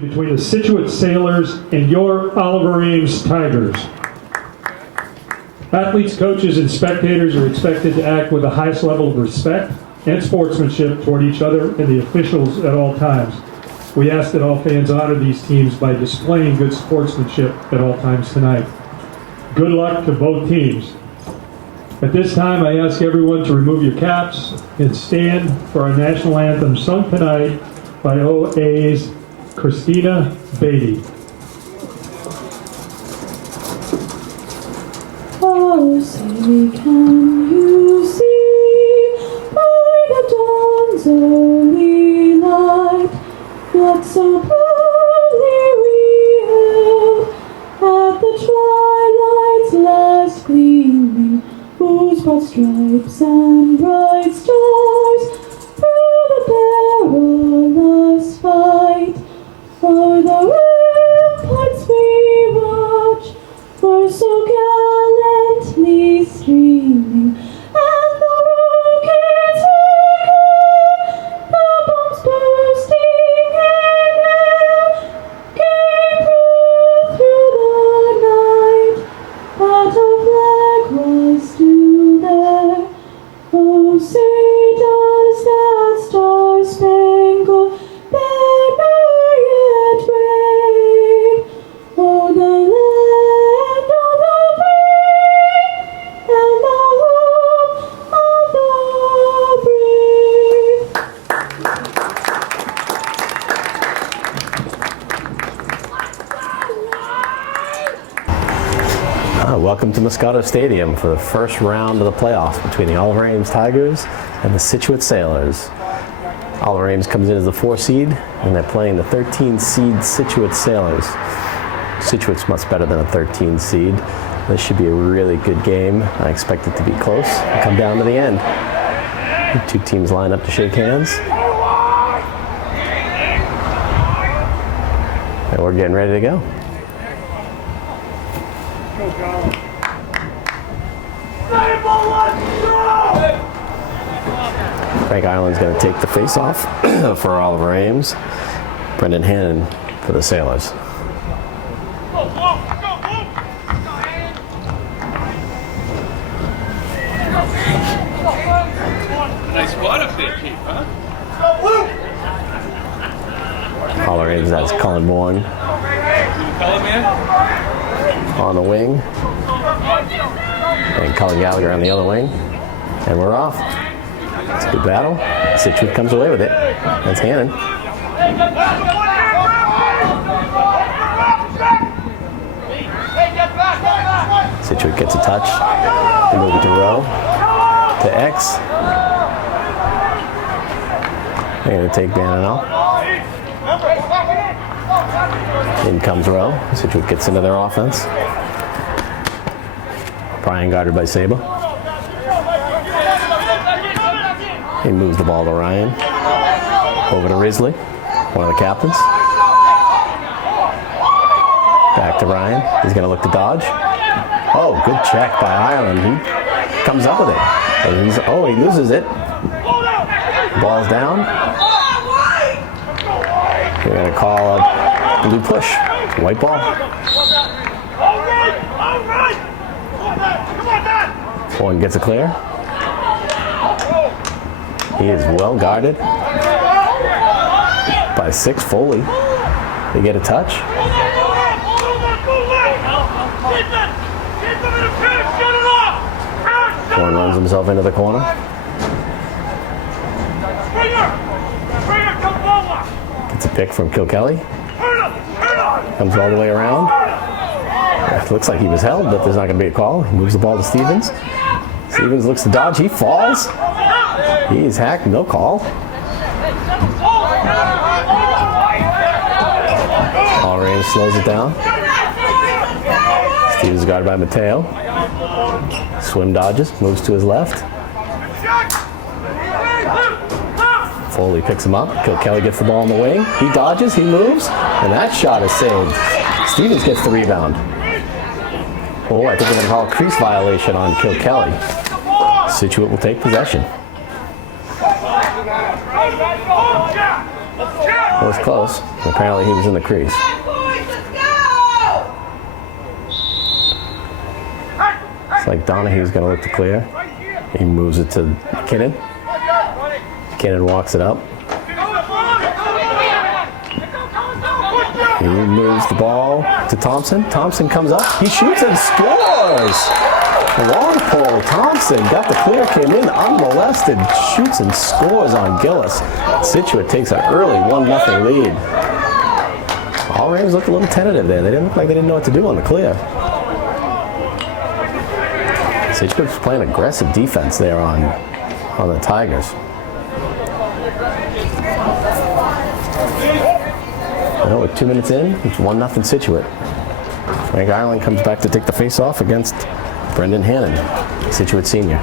between the Scituate Sailors and your Oliver Ames Tigers. Athletes, coaches, and spectators are expected to act with the highest level of respect and sportsmanship toward each other and the officials at all times. We ask that all fans honor these teams by displaying good sportsmanship at all times tonight. Good luck to both teams. At this time, I ask everyone to remove your caps and stand for our national anthem sung tonight by OA's Christina Beatty. Oh, say, can you see by the dawn's early light what so proudly we hailed at the twilight's last gleaming, whose broad stripes and bright stars through the perilous fight o'er the ramparts we watch were so gallantly streaming, and the rockets echoed, the bombs bursting in air, came through the night, but a flag was still there. Oh, say does that star-spangled banner yet wave o'er the land of the free and the home of the brave? Welcome to Moscato Stadium for the first round of the playoffs between the Oliver Ames Tigers and the Scituate Sailors. Oliver Ames comes in as the 4 seed, and they're playing the 13 seed Scituate Sailors. Scituate's much better than a 13 seed. This should be a really good game. I expect it to be close and come down to the end. The 2 teams line up to shake hands. And we're getting ready to go. Frank Ireland's going to take the face-off for Oliver Ames. Brendan Hannon for the Sailors. Nice spot up there, Keith, huh? Oliver Ames has Colin Bourne on the wing. And Colin Gallagher on the other wing. And we're off. It's a good battle. Scituate comes away with it. That's Hannon. Scituate gets a touch. They move it to Rowe. To X. They're going to take Bannon out. In comes Rowe. Scituate gets into their offense. Brian guarded by Saba. He moves the ball to Ryan. Over to Risley, one of the captains. Back to Ryan. He's going to look to dodge. Oh, good check by Ireland. He comes up with it. And he loses it. Ball's down. They're going to call a blue push. White ball. One gets a clear. He is well guarded by 6 Foley. They get a touch. One runs himself into the corner. Gets a pick from Kilkelly. Comes all the way around. It looks like he was held, but there's not going to be a call. He moves the ball to Stevens. Stevens looks to dodge. He falls. He's hacked. No call. Oliver Ames slows it down. Stevens guarded by Mateo. Swim dodges. Moves to his left. Foley picks him up. Kilkelly gets the ball on the wing. He dodges. He moves. And that shot is saved. Stevens gets the rebound. Oh, I think we're going to call a crease violation on Kilkelly. Scituate will take possession. It was close. Apparently he was in the crease. It's like Donahue's going to look to clear. He moves it to McKinnon. McKinnon walks it up. He moves the ball to Thompson. Thompson comes up. He shoots and scores! Long pole. Thompson got the clear, came in unmolested, shoots and scores on Gillis. Scituate takes an early 1-0 lead. All Rams looked a little tentative there. They didn't look like they didn't know what to do on the clear. Scituate was playing aggressive defense there on the Tigers. Well, with 2 minutes in, it's 1-0 Scituate. Frank Ireland comes back to take the face-off against Brendan Hannon, Scituate senior.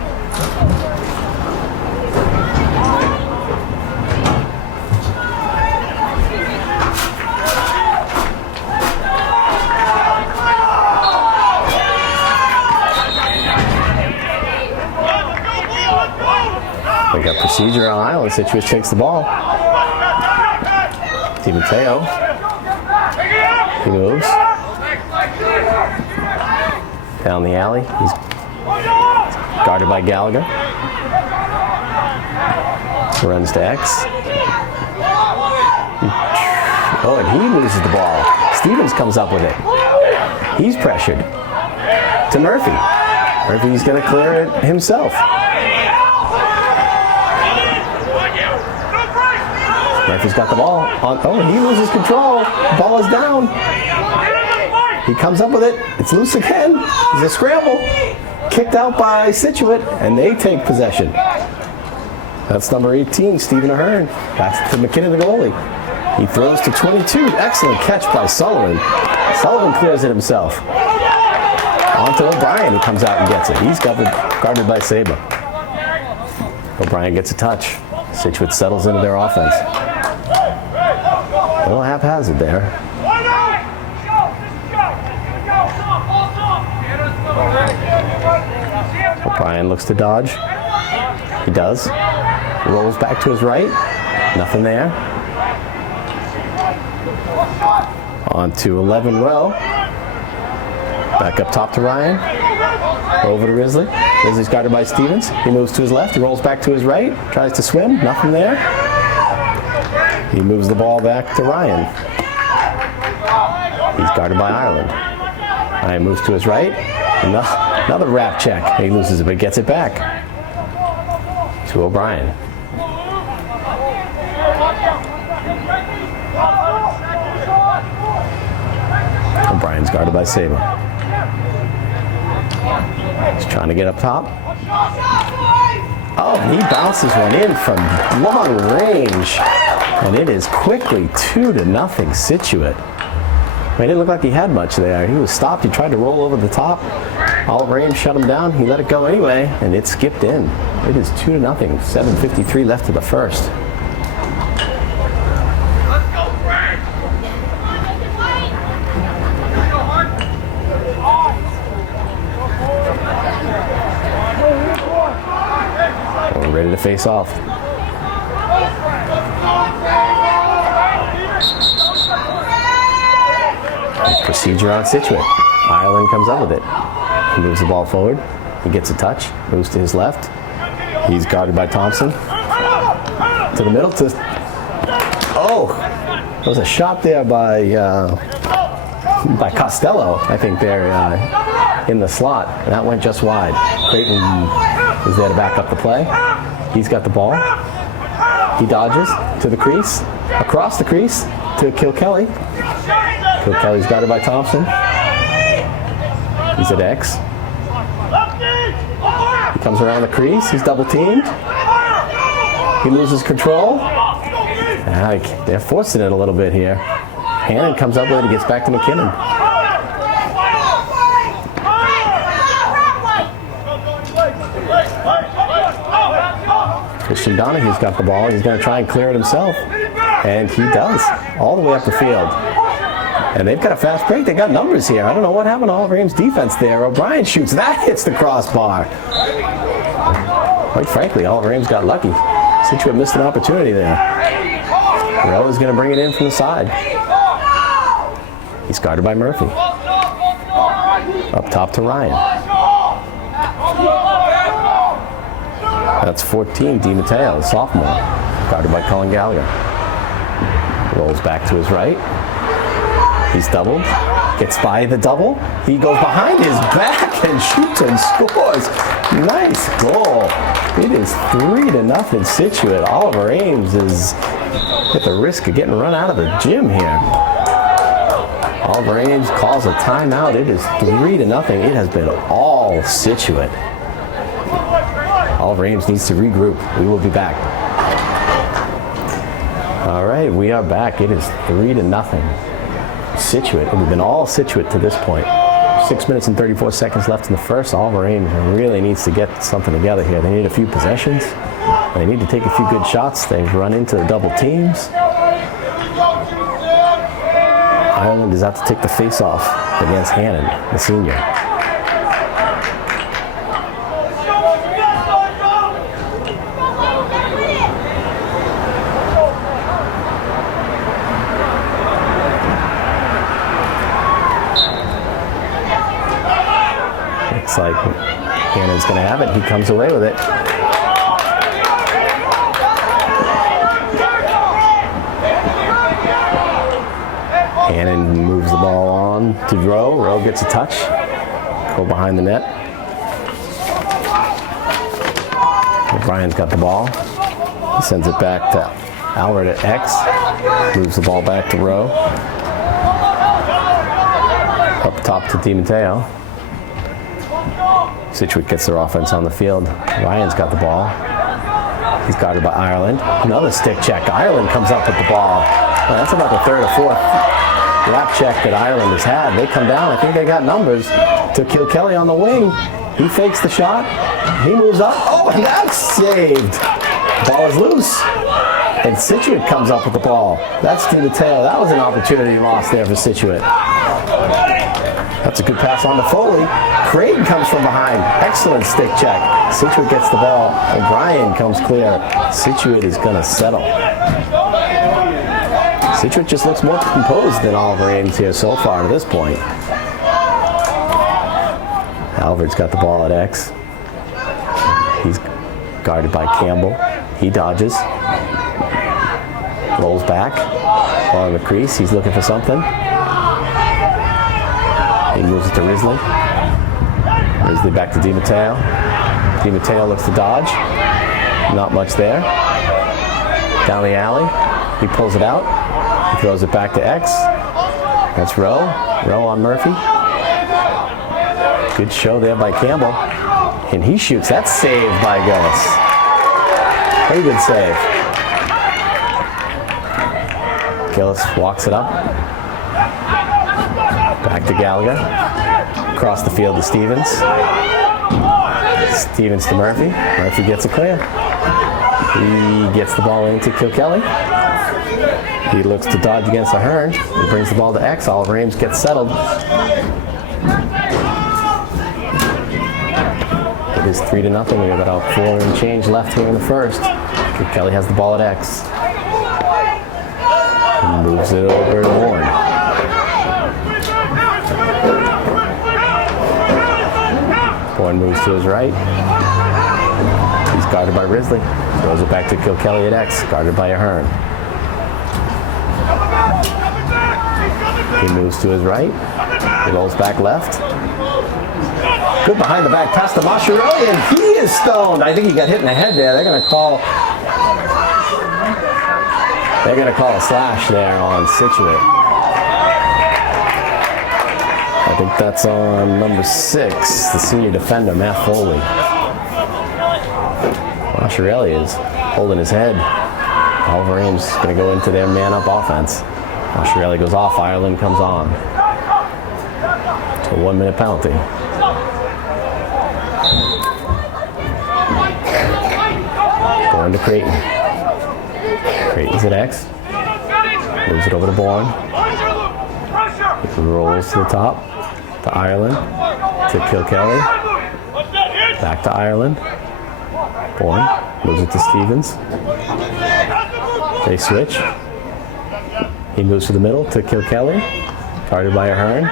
We got procedure on Ireland. Scituate takes the ball. Stephen Teo. He moves. Down the alley. He's guarded by Gallagher. Runs to X. Oh, and he loses the ball. Stevens comes up with it. He's pressured. To Murphy. Murphy's going to clear it himself. Murphy's got the ball. Oh, he loses control. The ball is down. He comes up with it. It's loose again. He's a scramble. Kicked out by Scituate, and they take possession. That's number 18, Stephen Ahern. Back to McKinnon, the goalie. He throws to 22. Excellent catch by Sullivan. Sullivan clears it himself. On to O'Brien, who comes out and gets it. He's guarded by Saba. O'Brien gets a touch. Scituate settles into their offense. A little haphazard there. O'Brien looks to dodge. He does. Rolls back to his right. Nothing there. On to 11 Rowe. Back up top to Ryan. Over to Risley. Risley's guarded by Stevens. He moves to his left. He rolls back to his right. Tries to swim. Nothing there. He moves the ball back to Ryan. He's guarded by Ireland. Ryan moves to his right. Another wrap check. He loses it, but gets it back to O'Brien. O'Brien's guarded by Saba. He's trying to get up top. Oh, he bounces one in from long range. And it is quickly 2-0 Scituate. It didn't look like he had much there. He was stopped. He tried to roll over the top. Oliver Ames shut him down. He let it go anyway, and it skipped in. It is 2-0. 7:53 left to the first. Let's go, Frank! We're ready to face off. Procedure on Scituate. Ireland comes up with it. He moves the ball forward. He gets a touch. Moves to his left. He's guarded by Thompson. To the middle. Oh! There was a shot there by Costello, I think, there in the slot. And that went just wide. Creighton is there to back up the play. He's got the ball. He dodges to the crease. Across the crease to Kilkelly. Kelly's guarded by Thompson. He's at X. He comes around the crease. He's double teamed. He loses control. They're forcing it a little bit here. Hannon comes up with it. He gets back to McKinnon. Christian Donahue's got the ball. He's going to try and clear it himself. And he does. All the way up the field. And they've got a fast break. They got numbers here. I don't know what happened to Oliver Ames' defense there. O'Brien shoots. That hits the crossbar. Quite frankly, Oliver Ames got lucky. Scituate missed an opportunity there. Rowe is going to bring it in from the side. He's guarded by Murphy. Up top to Ryan. That's 14, DiMatteo, the sophomore, guarded by Colin Gallagher. Rolls back to his right. He's doubled. Gets by the double. He goes behind his back and shoots and scores. Nice goal. It is 3-0 Scituate. Oliver Ames is at the risk of getting run out of the gym here. Oliver Ames calls a timeout. It is 3-0. It has been all Scituate. Oliver Ames needs to regroup. We will be back. All right, we are back. It is 3-0 Scituate. We've been all Scituate to this point. 6 minutes and 34 seconds left in the first. Oliver Ames really needs to get something together here. They need a few possessions. They need to take a few good shots. They've run into the double teams. Ireland is out to take the face-off against Hannon, the senior. Looks like Hannon's going to have it. He comes away with it. Hannon moves the ball on to Rowe. Rowe gets a touch. Go behind the net. O'Brien's got the ball. He sends it back to Albert at X. Moves the ball back to Rowe. Up top to DiMatteo. Scituate gets their offense on the field. Ryan's got the ball. He's guarded by Ireland. Another stick check. Ireland comes up with the ball. Well, that's about the third or fourth lap check that Ireland has had. They come down. I think they got numbers to Kilkelly on the wing. He fakes the shot. He moves up. Oh, and that's saved. Ball is loose. And Scituate comes up with the ball. That's DiMatteo. That was an opportunity lost there for Scituate. That's a good pass on to Foley. Creighton comes from behind. Excellent stick check. Scituate gets the ball. O'Brien comes clear. Scituate is going to settle. Scituate just looks more composed than Oliver Ames here so far to this point. Alfred's got the ball at X. He's guarded by Campbell. He dodges. Rolls back. Along the crease. He's looking for something. He moves it to Risley. Risley back to DiMatteo. DiMatteo looks to dodge. Not much there. Down the alley. He pulls it out. He throws it back to X. That's Rowe. Rowe on Murphy. Good show there by Campbell. And he shoots. That's saved by Gillis. Very good save. Gillis walks it up. Back to Gallagher. Across the field to Stevens. Stevens to Murphy. Murphy gets it clear. He gets the ball into Kilkelly. He looks to dodge against Ahern. He brings the ball to X. Oliver Ames gets settled. It is 3-0. We have about 4 and change left here in the first. Kilkelly has the ball at X. He moves it over to Warren. Bourne moves to his right. He's guarded by Risley. Throws it back to Kilkelly at X, guarded by Ahern. He moves to his right. He rolls back left. Good behind the back pass to Mascheroni, and he is stoned. I think he got hit in the head there. They're going to call a slash there on Scituate. I think that's on number 6, the senior defender, Matt Foley. Mascherelli is holding his head. Oliver Ames is going to go into their man-up offense. Mascherelli goes off. Ireland comes on. To a 1-minute penalty. Bourne to Creighton. Creighton's at X. Moves it over to Bourne. He rolls to the top. To Ireland, to Kilkelly, back to Ireland. Bourne moves it to Stevens. They switch. He moves to the middle to Kilkelly. Guarded by Ahern.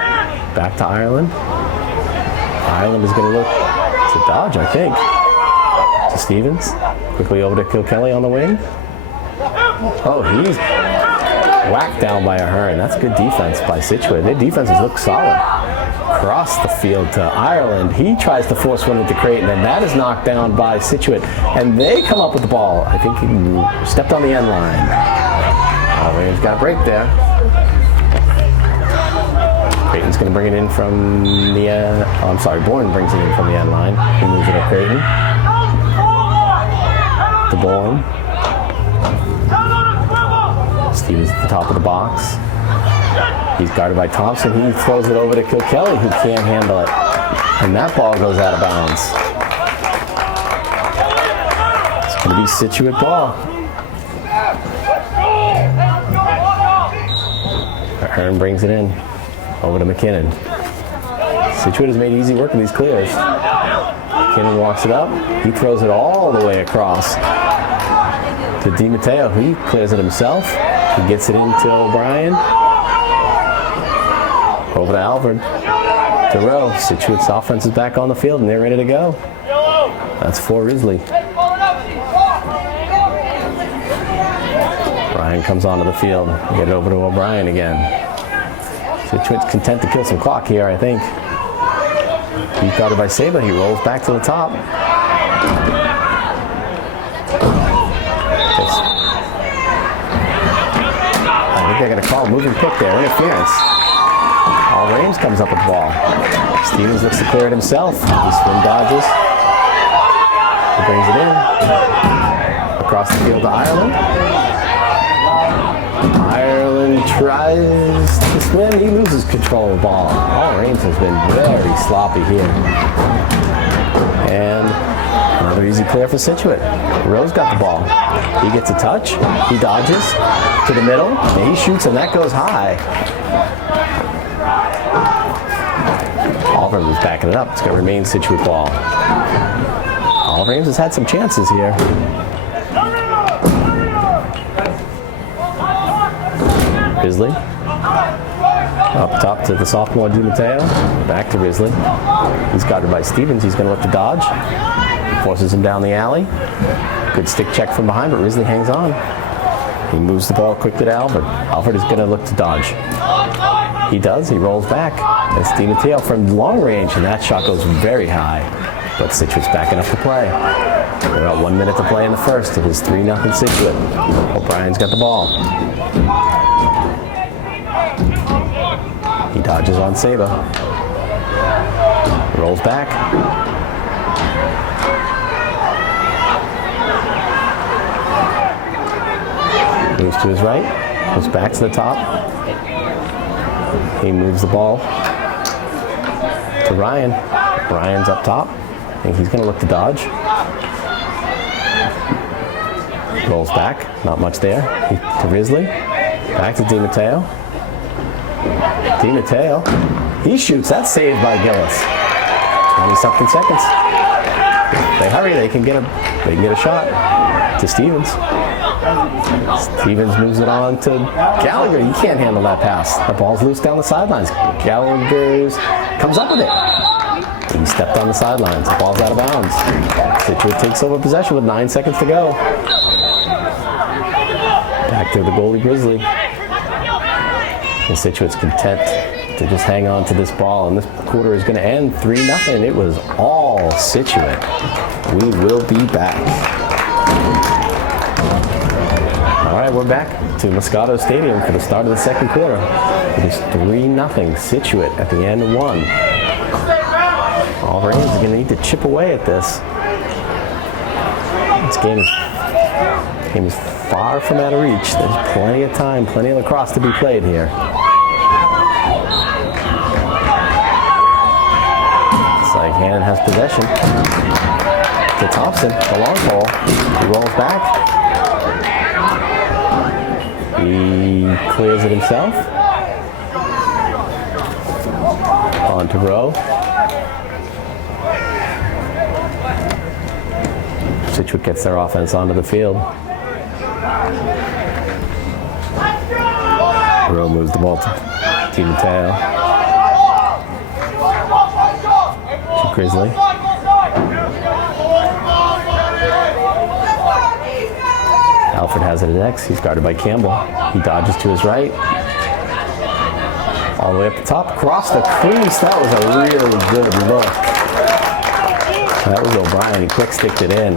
Back to Ireland. Ireland is going to look to dodge, I think. To Stevens. Quickly over to Kilkelly on the wing. Oh, he's whacked down by Ahern. That's good defense by Scituate. Their defenses look solid. Across the field to Ireland. He tries to force one into Creighton, and that is knocked down by Scituate. And they come up with the ball. I think he stepped on the end line. Williams got a break there. Creighton's going to bring it in from the, Bourne brings it in from the end line. He moves it up Creighton. To Bourne. Stevens at the top of the box. He's guarded by Thompson. He throws it over to Kilkelly, who can't handle it. And that ball goes out of bounds. It's going to be Scituate ball. Ahern brings it in. Over to McKinnon. Scituate has made easy work of these clears. McKinnon walks it up. He throws it all the way across to DiMatteo. He clears it himself. He gets it into O'Brien. Over to Alford. To Rowe. Situate's offense is back on the field and they're ready to go. That's for Risley. Ryan comes onto the field. Get it over to O'Brien again. Situate's content to kill some clock here, I think. He's guarded by Saba. He rolls back to the top. I think they're going to call a moving pick there. Interference. All Ames comes up with the ball. Stevens looks to clear it himself. He swing dodges. He brings it in. Across the field to Ireland. Ireland tries to swim. He loses control of the ball. All Ames has been very sloppy here. And another easy clear for Scituate. Rowe's got the ball. He gets a touch. He dodges to the middle. And he shoots, and that goes high. Oliver was backing it up. It's going to remain Scituate ball. Oliver Ames has had some chances here. Risley. Up top to the sophomore DiMatteo. Back to Risley. He's guarded by Stevens. He's going to look to dodge. Forces him down the alley. Good stick check from behind, but Risley hangs on. He moves the ball quickly to Alford. Alford is going to look to dodge. He does. He rolls back. It's DiMatteo from long range, and that shot goes very high. But Situate's backing up to play. About 1 minute to play in the first. It is 3-0 Scituate. O'Brien's got the ball. He dodges on Saba. Rolls back. Moves to his right. Goes back to the top. He moves the ball to Ryan. Ryan's up top. And he's going to look to dodge. Rolls back. Not much there. To Risley. Back to DiMatteo. DiMatteo, he shoots. That's saved by Gillis. 20-something seconds. If they hurry, they can get a shot to Stevens. Stevens moves it on to Gallagher. He can't handle that pass. The ball's loose down the sidelines. Gallagher comes up with it. He stepped on the sidelines. The ball's out of bounds. Scituate takes over possession with 9 seconds to go. Back to the goalie Grizzly. And Situate's content to just hang on to this ball, and this quarter is going to end 3-0. It was all Scituate. We will be back. All right, we're back to Moscato Stadium for the start of the second quarter. It is 3-0 Scituate at the end of one. All Ames are going to need to chip away at this. This game is far from out of reach. There's plenty of time, plenty of lacrosse to be played here. It's like Hannon has possession. To Thompson, the long ball. He rolls back. He clears it himself. On to Rowe. Scituate gets their offense onto the field. Rowe moves the ball to Mateo. To Grizzly. Alfred has it at X. He's guarded by Campbell. He dodges to his right. All the way up the top, across the crease. That was a really good look. That was O'Brien. He quick sticked it in.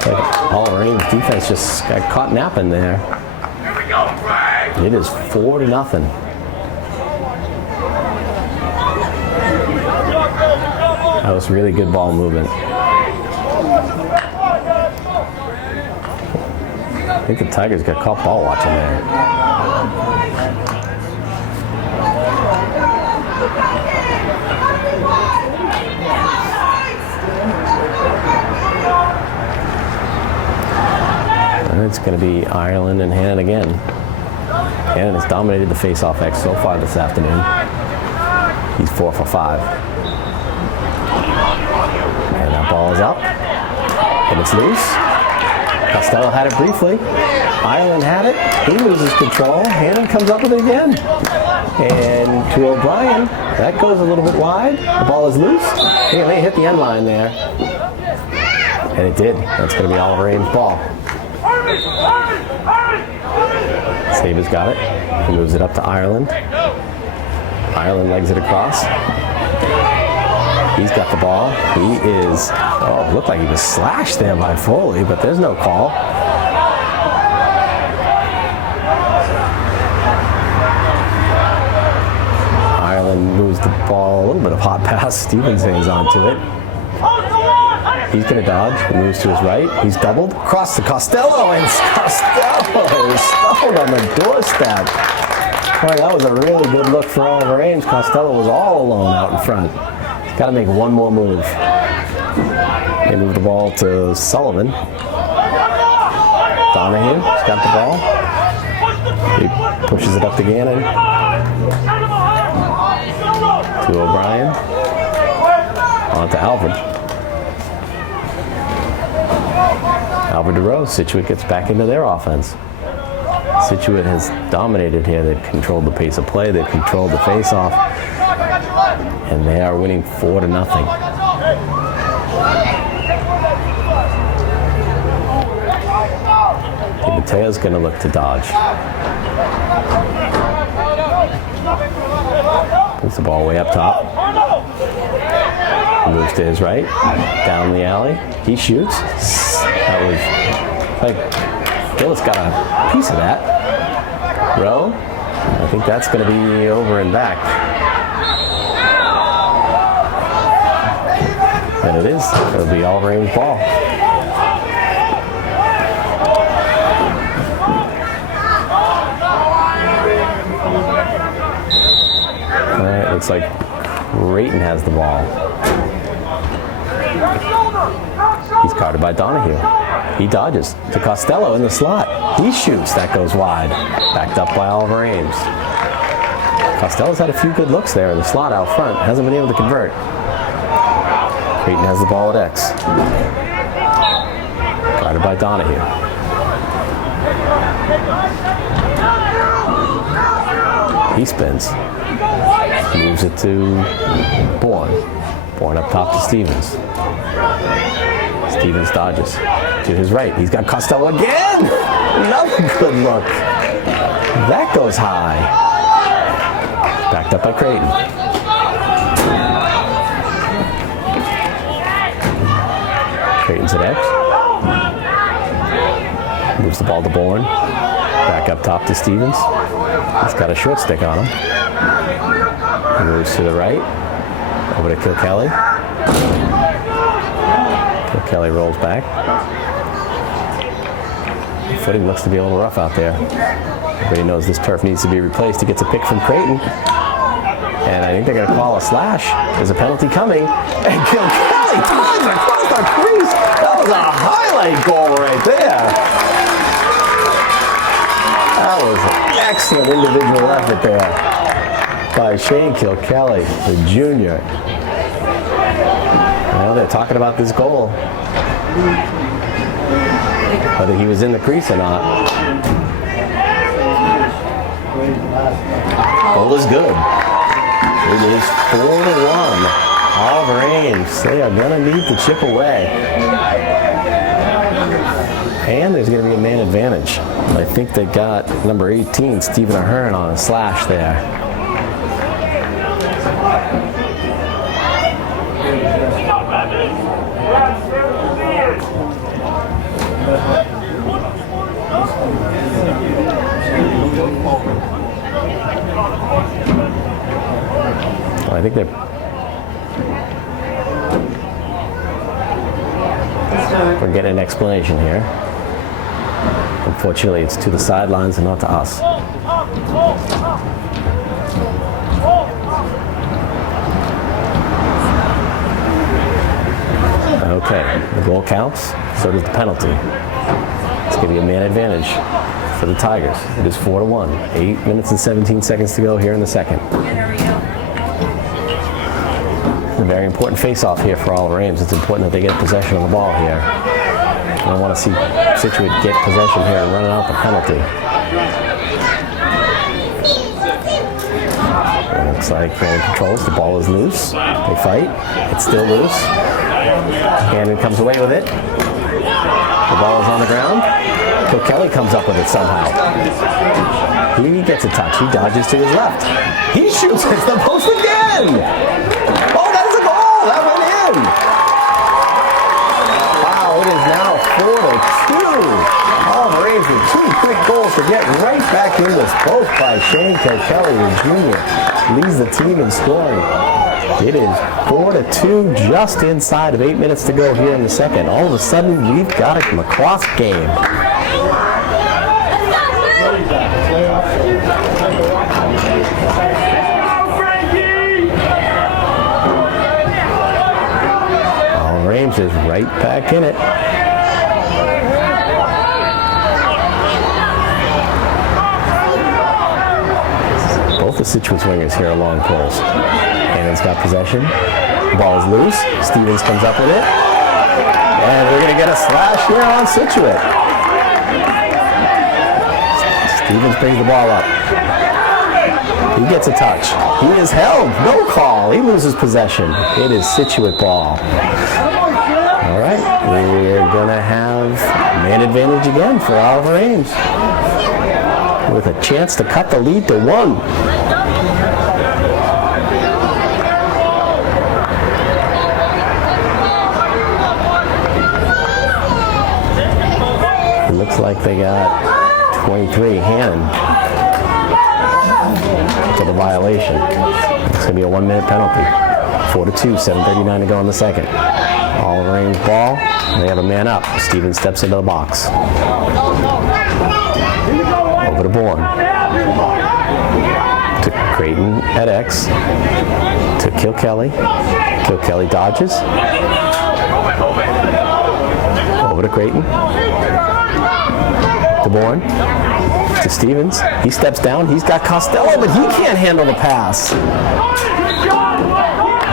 Like all Ames defense just got caught napping there. It is 4-0. That was really good ball movement. I think the Tigers got caught ball watching there. And it's going to be Ireland and Hannon again. Hannon has dominated the face-off X so far this afternoon. He's 4 for 5. And that ball is up. And it's loose. Costello had it briefly. Ireland had it. He loses control. Hannon comes up with it again. And to O'Brien. That goes a little bit wide. The ball is loose. He may hit the end line there. And it did. That's going to be Oliver Ames' ball. Sabers got it. He moves it up to Ireland. Ireland legs it across. He's got the ball. He is, oh, it looked like he was slashed there by Foley, but there's no call. Ireland moves the ball, a little bit of hot pass. Stevens hangs onto it. He's going to dodge. He moves to his right. He's doubled. Across to Costello, and Costello is stumbled on the doorstep. Boy, that was a really good look for Oliver Ames. Costello was all alone out in front. He's got to make one more move. They move the ball to Sullivan. Donahue has got the ball. He pushes it up to Gannon. To O'Brien. On to Alfred. Alfred DeRose. Scituate gets back into their offense. Scituate has dominated here. They've controlled the pace of play. They've controlled the face-off. And they are winning 4-0. Mateo's going to look to dodge. Puts the ball way up top. Moves to his right. Down the alley. He shoots. That was like Gillis got a piece of that. Rowe. I think that's going to be over and back. And it is. It'll be Oliver Ames' ball. All right, looks like Creighton has the ball. He's guarded by Donahue. He dodges to Costello in the slot. He shoots. That goes wide. Backed up by Oliver Ames. Costello's had a few good looks there in the slot out front. Hasn't been able to convert. Creighton has the ball at X. Guarded by Donahue. He spins. Moves it to Bourne. Bourne up top to Stevens. Stevens dodges to his right. He's got Costello again! Another good look. That goes high. Backed up by Creighton. Creighton's at X. Moves the ball to Bourne. Back up top to Stevens. He's got a short stick on him. He moves to the right. Over to Kilkelly. Kilkelly rolls back. The footing looks to be a little rough out there. Everybody knows this turf needs to be replaced. He gets a pick from Creighton. And I think they're going to call a slash. There's a penalty coming. And Kilkelly ties across the crease. That was a highlight goal right there. That was an excellent individual effort there by Shane Kilkelly, the junior. Well, they're talking about this goal. Whether he was in the crease or not. Goal is good. It is 4-1. Oliver Ames, they are going to need to chip away. And there's going to be a man advantage. I think they got number 18, Stephen Ahern, on a slash there. Well, I think we're getting an explanation here. Unfortunately, it's to the sidelines and not to us. Okay, the goal counts, so does the penalty. It's going to be a man advantage for the Tigers. It is 4-1. 8 minutes and 17 seconds to go here in the second. A very important face-off here for Oliver Ames. It's important that they get possession of the ball here. I want to see Scituate get possession here and run out the penalty. It looks like Brandon controls. The ball is loose. They fight. It's still loose. Brandon comes away with it. The ball is on the ground. Bill Kelly comes up with it somehow. He gets a touch. He dodges to his left. He shoots at the post again. Oh, that is a goal. That went in. Wow, it is now 4-2. Oliver Ames with 2 quick goals to get right back in this, both by Shane Kilkelly Jr. leads the team in scoring. It is 4-2, just inside of 8 minutes to go here in the second. All of a sudden, we've got a lacrosse game. Oliver Ames is right back in it. Both the Scituate swingers here are long poles. Brandon's got possession. The ball is loose. Stevens comes up with it. And we're going to get a slash here on Scituate. Stevens brings the ball up. He gets a touch. He is held. No call. He loses possession. It is Scituate ball. All right. We're going to have man advantage again for Oliver Ames, with a chance to cut the lead to 1. It looks like they got 23, Hannon, for the violation. It's going to be a 1-minute penalty. 4-2, 7:39 to go in the second. Oliver Ames ball. They have a man up. Stevens steps into the box. Over to Bourne. To Creighton at X. To Kilkelly. Kilkelly dodges. Over to Creighton. To Bourne. To Stevens. He steps down. He's got Costello, but he can't handle the pass.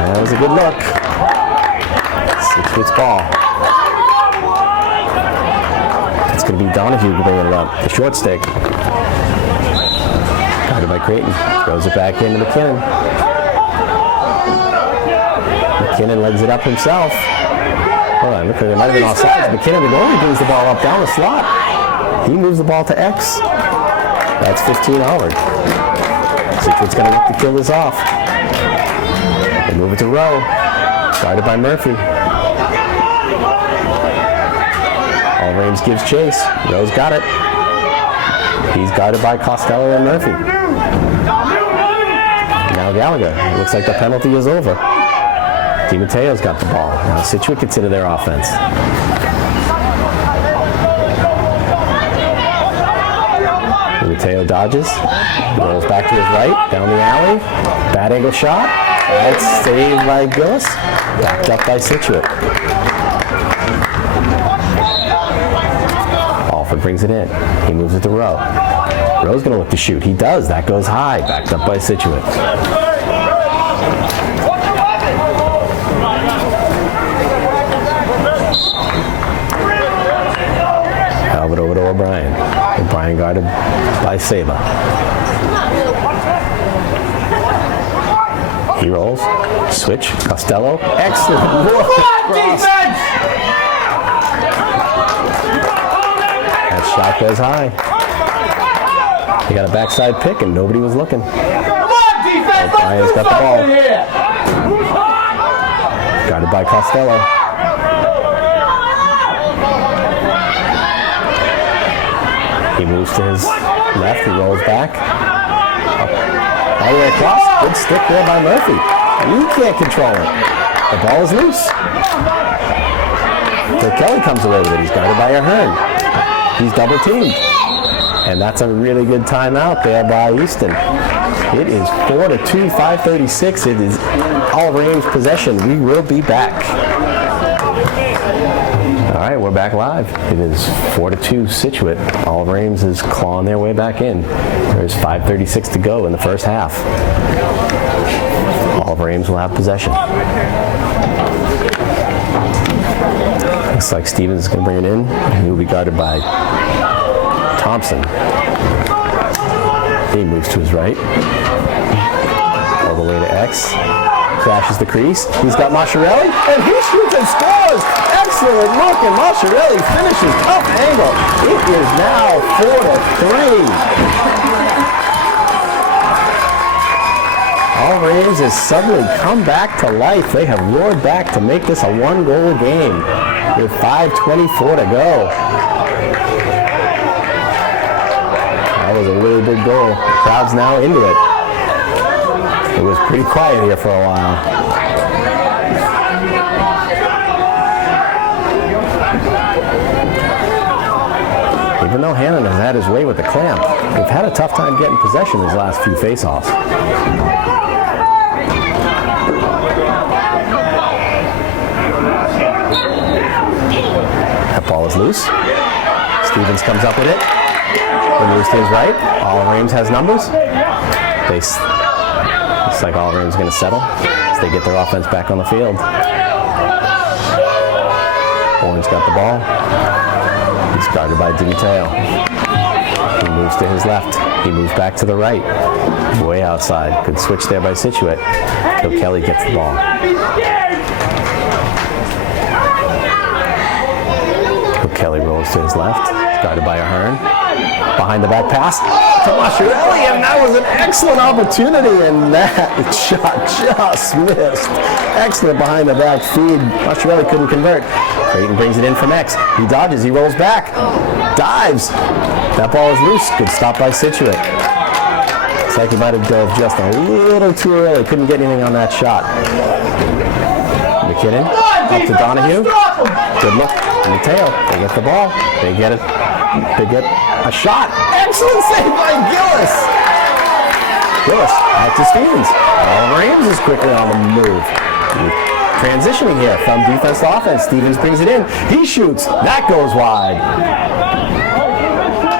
That was a good look. Scituate's ball. It's going to be Donahue bringing it up. The short stick. Guarded by Creighton. Throws it back into McKinnon. McKinnon legs it up himself. Hold on, look like it might have been offsides. McKinnon, the goalie, brings the ball up down the slot. He moves the ball to X. That's 15 Howard. Scituate's going to look to kill this off. They move it to Rowe. Guarded by Murphy. Oliver Ames gives chase. Rowe's got it. He's guarded by Costello and Murphy. Now Gallagher. It looks like the penalty is over. DiMatteo's got the ball. Now Scituate gets into their offense. DiMatteo dodges. Rolls back to his right. Down the alley. Bad angle shot. That's saved by Gillis. Backed up by Scituate. Alford brings it in. He moves it to Rowe. Rowe's going to look to shoot. He does. That goes high. Backed up by Scituate. Albert over to O'Brien. O'Brien guarded by Saba. He rolls. Switch. Costello. Excellent look. That shot goes high. He got a backside pick and nobody was looking. O'Brien's got the ball. Guarded by Costello. He moves to his left. He rolls back. All the way across. Good stick there by Murphy. You can't control it. The ball is loose. So Kelly comes away with it. He's guarded by Ahern. He's double teamed. And that's a really good timeout there by Easton. It is 4-2, 5:36. It is Oliver Ames possession. We will be back. All right, we're back live. It is 4-2 Scituate. Oliver Ames is clawing their way back in. There's 5:36 to go in the first half. Oliver Ames will have possession. Looks like Stevens is going to bring it in. He will be guarded by Thompson. He moves to his right. All the way to X. Crashes the crease. He's got Masciarelli, and he shoots and scores! Excellent look, and Masciarelli finishes tough angle. It is now 4-3. Oliver Ames has suddenly come back to life. They have roared back to make this a one-goal game with 5:24 to go. That was a really big goal. The crowd's now into it. It was pretty quiet here for a while. Even though Hannon has had his way with the clamp, they've had a tough time getting possession these last few face-offs. That ball is loose. Stevens comes up with it. He moves to his right. Oliver Ames has numbers. Looks like Oliver Ames is going to settle as they get their offense back on the field. Owen's got the ball. He's guarded by DiMatteo. He moves to his left. He moves back to the right. Way outside. Good switch there by Scituate. So Kelly gets the ball. So Kelly rolls to his left. Guarded by Ahern. Behind the back pass to Masciarelli, and that was an excellent opportunity, and that shot just missed. Excellent behind the back feed. Masciarelli couldn't convert. Creighton brings it in from X. He dodges, he rolls back, dives. That ball is loose. Good stop by Scituate. Looks like he might have dove just a little too early. Couldn't get anything on that shot. McKinnon up to Donahue. Good look. Mateo. They get the ball. They get it. They get a shot. Excellent save by Gillis. Gillis out to Stevens. Oliver Ames is quickly on the move. Transitioning here from defense to offense. Stevens brings it in. He shoots. That goes wide.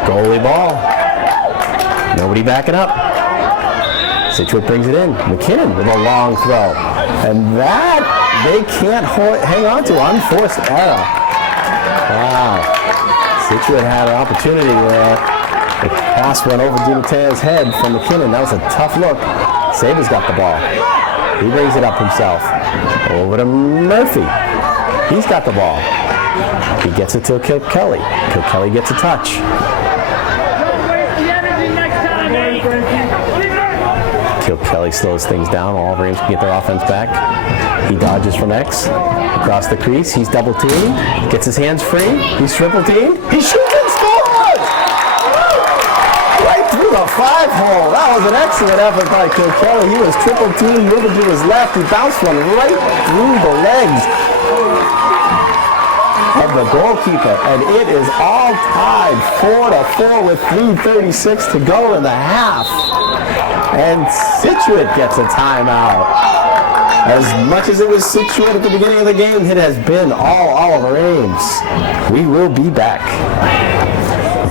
Goalie ball. Nobody backing up. Scituate brings it in. McKinnon with a long throw. And that they can't hang on to. Unforced error. Wow. Scituate had an opportunity where the pass went over DiMatteo's head from McKinnon. That was a tough look. Sabers got the ball. He brings it up himself. Over to Murphy. He's got the ball. He gets it to Kelly. Kelly gets a touch. Kelly slows things down. Oliver Ames can get their offense back. He dodges from X. Across the crease. He's double teamed. Gets his hands free. He's triple teamed. He shoots and scores! Right through the 5-hole. That was an excellent effort by Kelly. He was triple teamed, moving to his left. He bounced one right through the legs of the goalkeeper. And it is all tied 4-4 with 3:36 to go in the half. And Scituate gets a timeout. As much as it was Scituate at the beginning of the game, it has been all Oliver Ames. We will be back.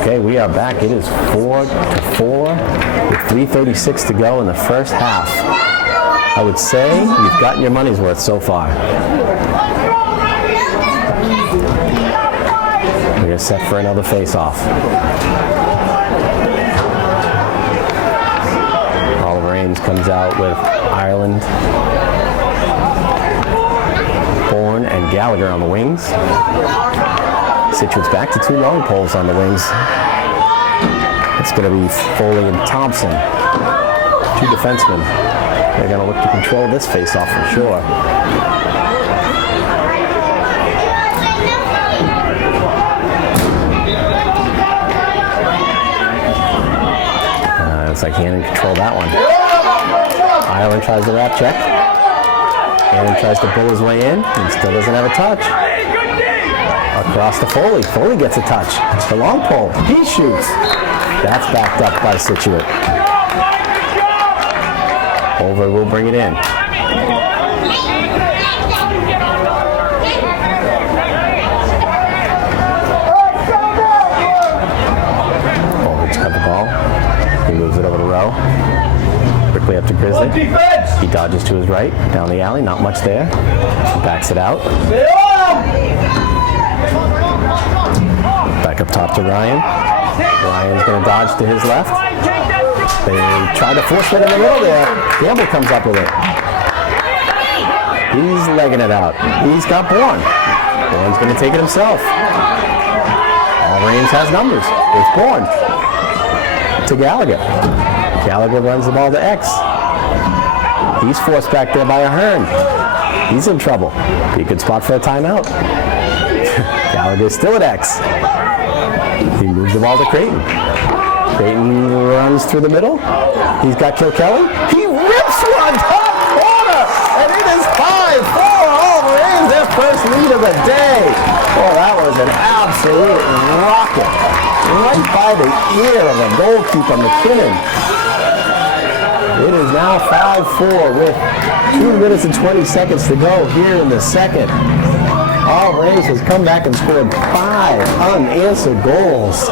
Okay, we are back. It is 4-4 with 3:36 to go in the first half. I would say you've gotten your money's worth so far. We're set for another face-off. Oliver Ames comes out with Ireland, Bourne, and Gallagher on the wings. Situate's back to 2 long poles on the wings. It's going to be Foley and Thompson, 2 defensemen. They're going to look to control this face-off for sure. Looks like Hannon controlled that one. Ireland tries the wrap check. Hannon tries to pull his way in and still doesn't have a touch. Across to Foley. Foley gets a touch. The long pole. He shoots. That's backed up by Scituate. Over will bring it in. Over's got the ball. He moves it over to Rowe. Quickly up to Grizzly. He dodges to his right. Down the alley. Not much there. He backs it out. Back up top to Ryan. Ryan's going to dodge to his left. They try to force it in the middle there. Campbell comes up with it. He's legging it out. He's got Bourne. Bourne's going to take it himself. All Ames has numbers. It's Bourne to Gallagher. Gallagher runs the ball to X. He's forced back there by Ahern. He's in trouble. Be a good spot for a timeout. Gallagher's still at X. He moves the ball to Creighton. Creighton runs through the middle. He's got Kilkelly. He rips one top corner, and it is 5-4. All Ames, their first lead of the day. Oh, that was an absolute rocket. Right by the ear of the goalkeeper, McKinnon. It is now 5-4 with 2 minutes and 20 seconds to go here in the second. All Ames has come back and scored 5 unanswered goals.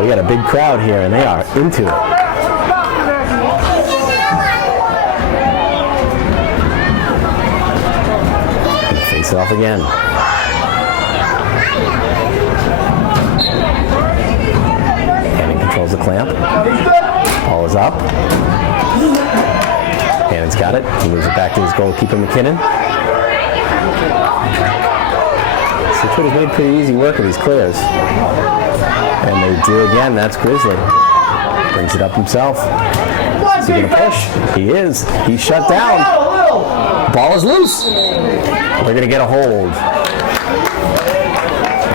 We got a big crowd here, and they are into it. Face it off again. Hannon controls the clamp. Ball is up. Hannon's got it. He moves it back to his goalkeeper, McKinnon. Scituate has made pretty easy work of these clears. And they do again. That's Grizzly. Brings it up himself. Is he going to push? He is. He's shut down. Ball is loose. They're going to get a hold.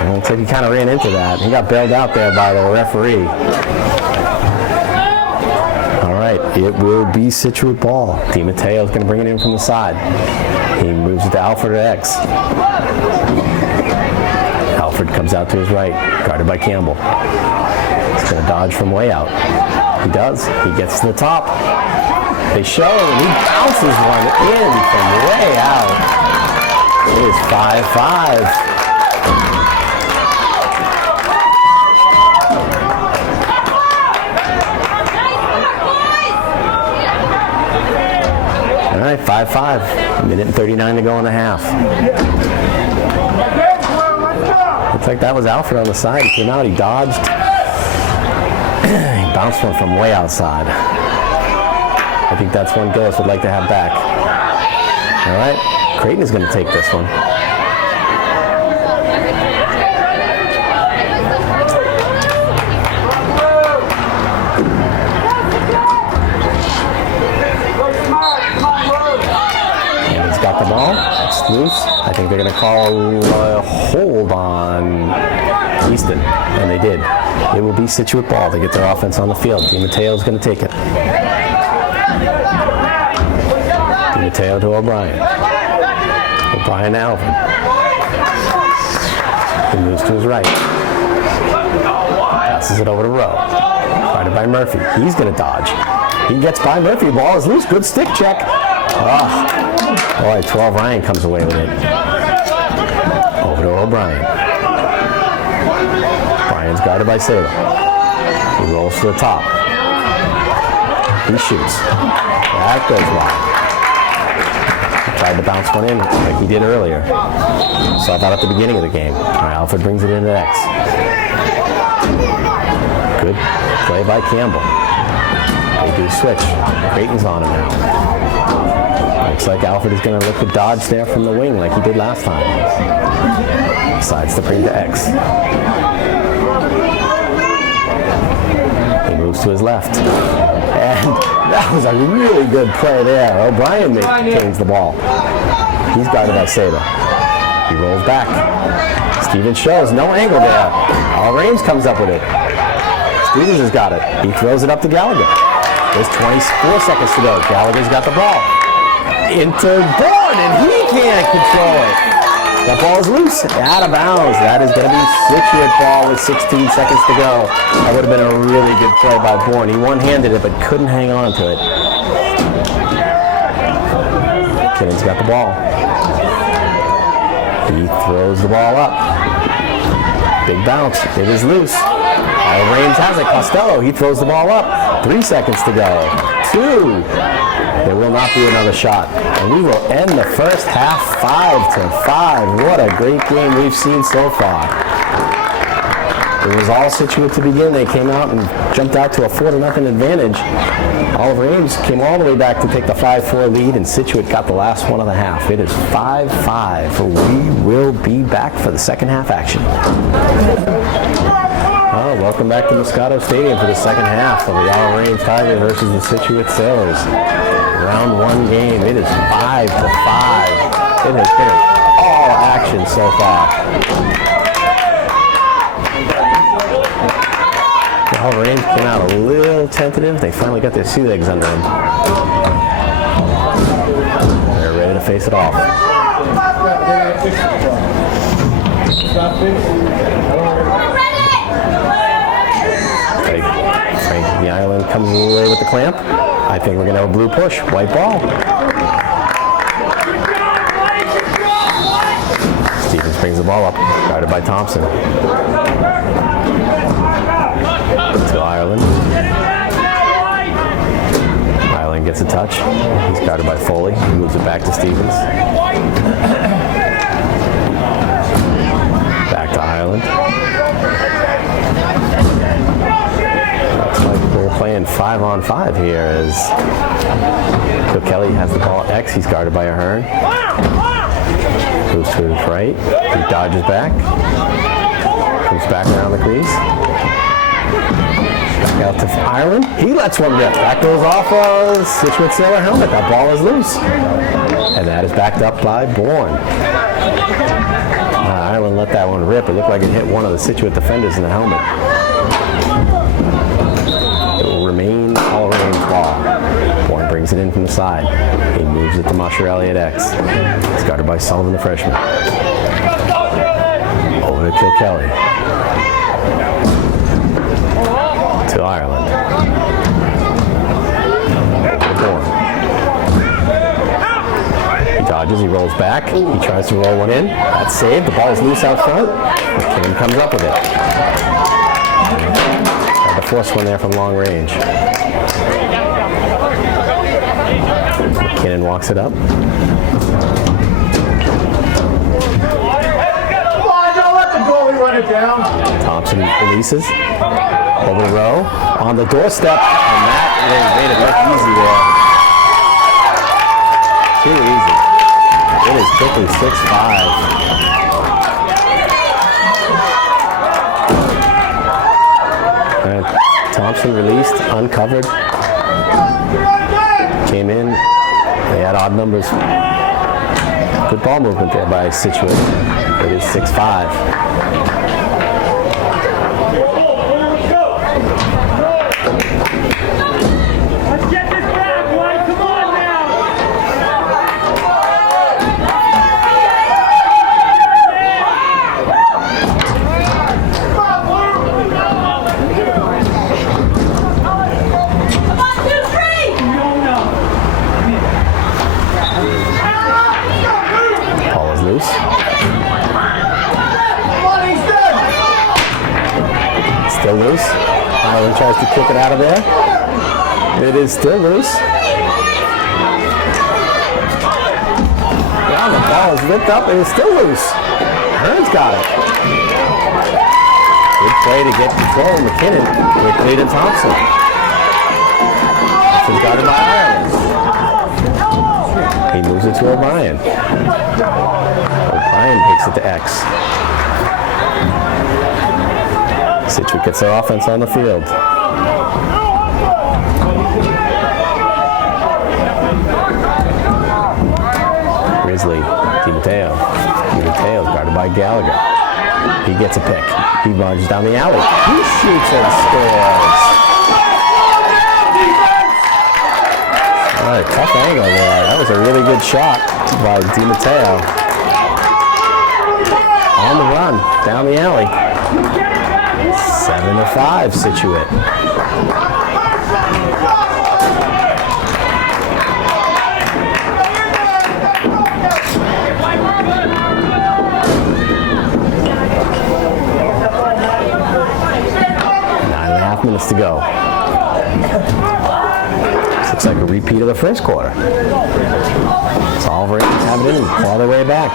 It looks like he kind of ran into that. He got bailed out there by the referee. All right, it will be Scituate ball. DiMatteo is going to bring it in from the side. He moves it to Alfred at X. Alfred comes out to his right, guarded by Campbell. He's going to dodge from way out. He does. He gets to the top. They show him, and he bounces one in from way out. It is 5-5. All right, 5-5. A minute and 39 to go in the half. Looks like that was Alfred on the side. He came out, he dodged. He bounced one from way outside. I think that's one Gillis would like to have back. All right, Creighton is going to take this one. And he's got the ball. It's loose. I think they're going to call a hold on Easton, and they did. It will be Scituate ball. They get their offense on the field. DiMatteo is going to take it. DiMatteo to O'Brien. O'Brien to Alvin. He moves to his right. Passes it over to Rowe. Guarded by Murphy. He's going to dodge. He gets by Murphy. The ball is loose. Good stick check. Boy, 12 Ryan comes away with it. Over to O'Brien. Brian's guarded by Saylor. He rolls to the top. He shoots. That goes wide. Tried to bounce one in like he did earlier. Saw that at the beginning of the game. All right, Alfred brings it into X. Good play by Campbell. They do switch. Creighton's on him now. Looks like Alfred is going to look to dodge there from the wing like he did last time. Decides to bring to X. He moves to his left. And that was a really good play there. O'Brien maintains the ball. He's guarded by Saber. He rolls back. Stevens shows no angle there. All Rames comes up with it. Stevens has got it. He throws it up to Gallagher. There's 24 seconds to go. Gallagher's got the ball. Into Bourne, and he can't control it. That ball is loose, out of bounds. That is going to be Scituate ball with 16 seconds to go. That would have been a really good play by Bourne. He one-handed it, but couldn't hang on to it. Kinnon's got the ball. He throws the ball up. Big bounce. It is loose. All Rames has it. Costello, he throws the ball up. 3 seconds to go. 2. There will not be another shot. And we will end the first half 5-5. What a great game we've seen so far. It was all Scituate to begin. They came out and jumped out to a 4-0 advantage. Oliver Ames came all the way back to take the 5-4 lead, and Scituate got the last one of the half. It is 5-5. We will be back for the second half action. Oh, welcome back to Moscato Stadium for the second half of the Oliver Ames Tigers versus the Scituate Sailors. Round 1 game. It is 5-5. It has been all action so far. Oliver Ames came out a little tentative. They finally got their sea legs under them. They're ready to face it off. Frank the Island comes away with the clamp. I think we're going to have a blue push. White ball. Stevens brings the ball up. Guarded by Thompson. To Ireland. Ireland gets a touch. He's guarded by Foley. He moves it back to Stevens. Back to Ireland. Looks like we're playing 5-on-5 here as Phil Kelly has the ball at X. He's guarded by Ahern. Goes to his right. He dodges back. Comes back around the crease. Back out to Ireland. He lets one rip. That goes off a Scituate Sailor helmet. That ball is loose. And that is backed up by Bourne. Ireland let that one rip. It looked like it hit one of the Scituate defenders in the helmet. It will remain all Rames ball. Bourne brings it in from the side. He moves it to Mascherelli at X. He's guarded by Sullivan, the freshman. Over to Kilkelly. To Ireland. Over to Bourne. He dodges, he rolls back. He tries to roll one in. That's saved. The ball is loose out front. McKinnon comes up with it. Tried to force one there from long range. McKinnon walks it up. Thompson releases. Over the row. On the doorstep. And that made it look easy there. Too easy. It is quickly 6-5. Thompson released, uncovered. Came in. They had odd numbers. Good ball movement there by Scituate. It is 6-5. Still loose. Ireland tries to kick it out of there. It is still loose. Now the ball is ripped up and it's still loose. Hearn's got it. Good play to get control. McKinnon quickly to Thompson. Thompson's guarded by Ireland. He moves it to O'Brien. O'Brien takes it to X. Scituate gets their offense on the field. Grizzly, DiMatteo. DiMatteo's guarded by Gallagher. He gets a pick. He runs down the alley. He shoots and scores. All right, tough angle there. That was a really good shot by DiMatteo. On the run, down the alley. 7-5, Scituate. Minutes to go. This looks like a repeat of the first quarter. So all Ames have it in and claw their way back.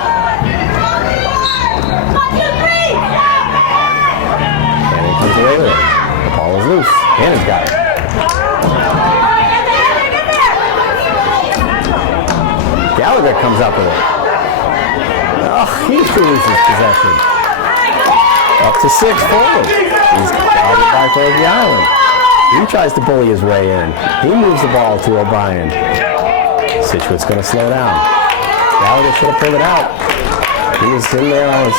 Cannon comes away with it. The ball is loose. Cannon's got it. Gallagher comes up with it. Oh, he loses possession. Up to 6 forward. He's guarded by the Island. He tries to bully his way in. He moves the ball to O'Brien. Situate's going to slow down. Gallagher should have pulled it out. He was in there on his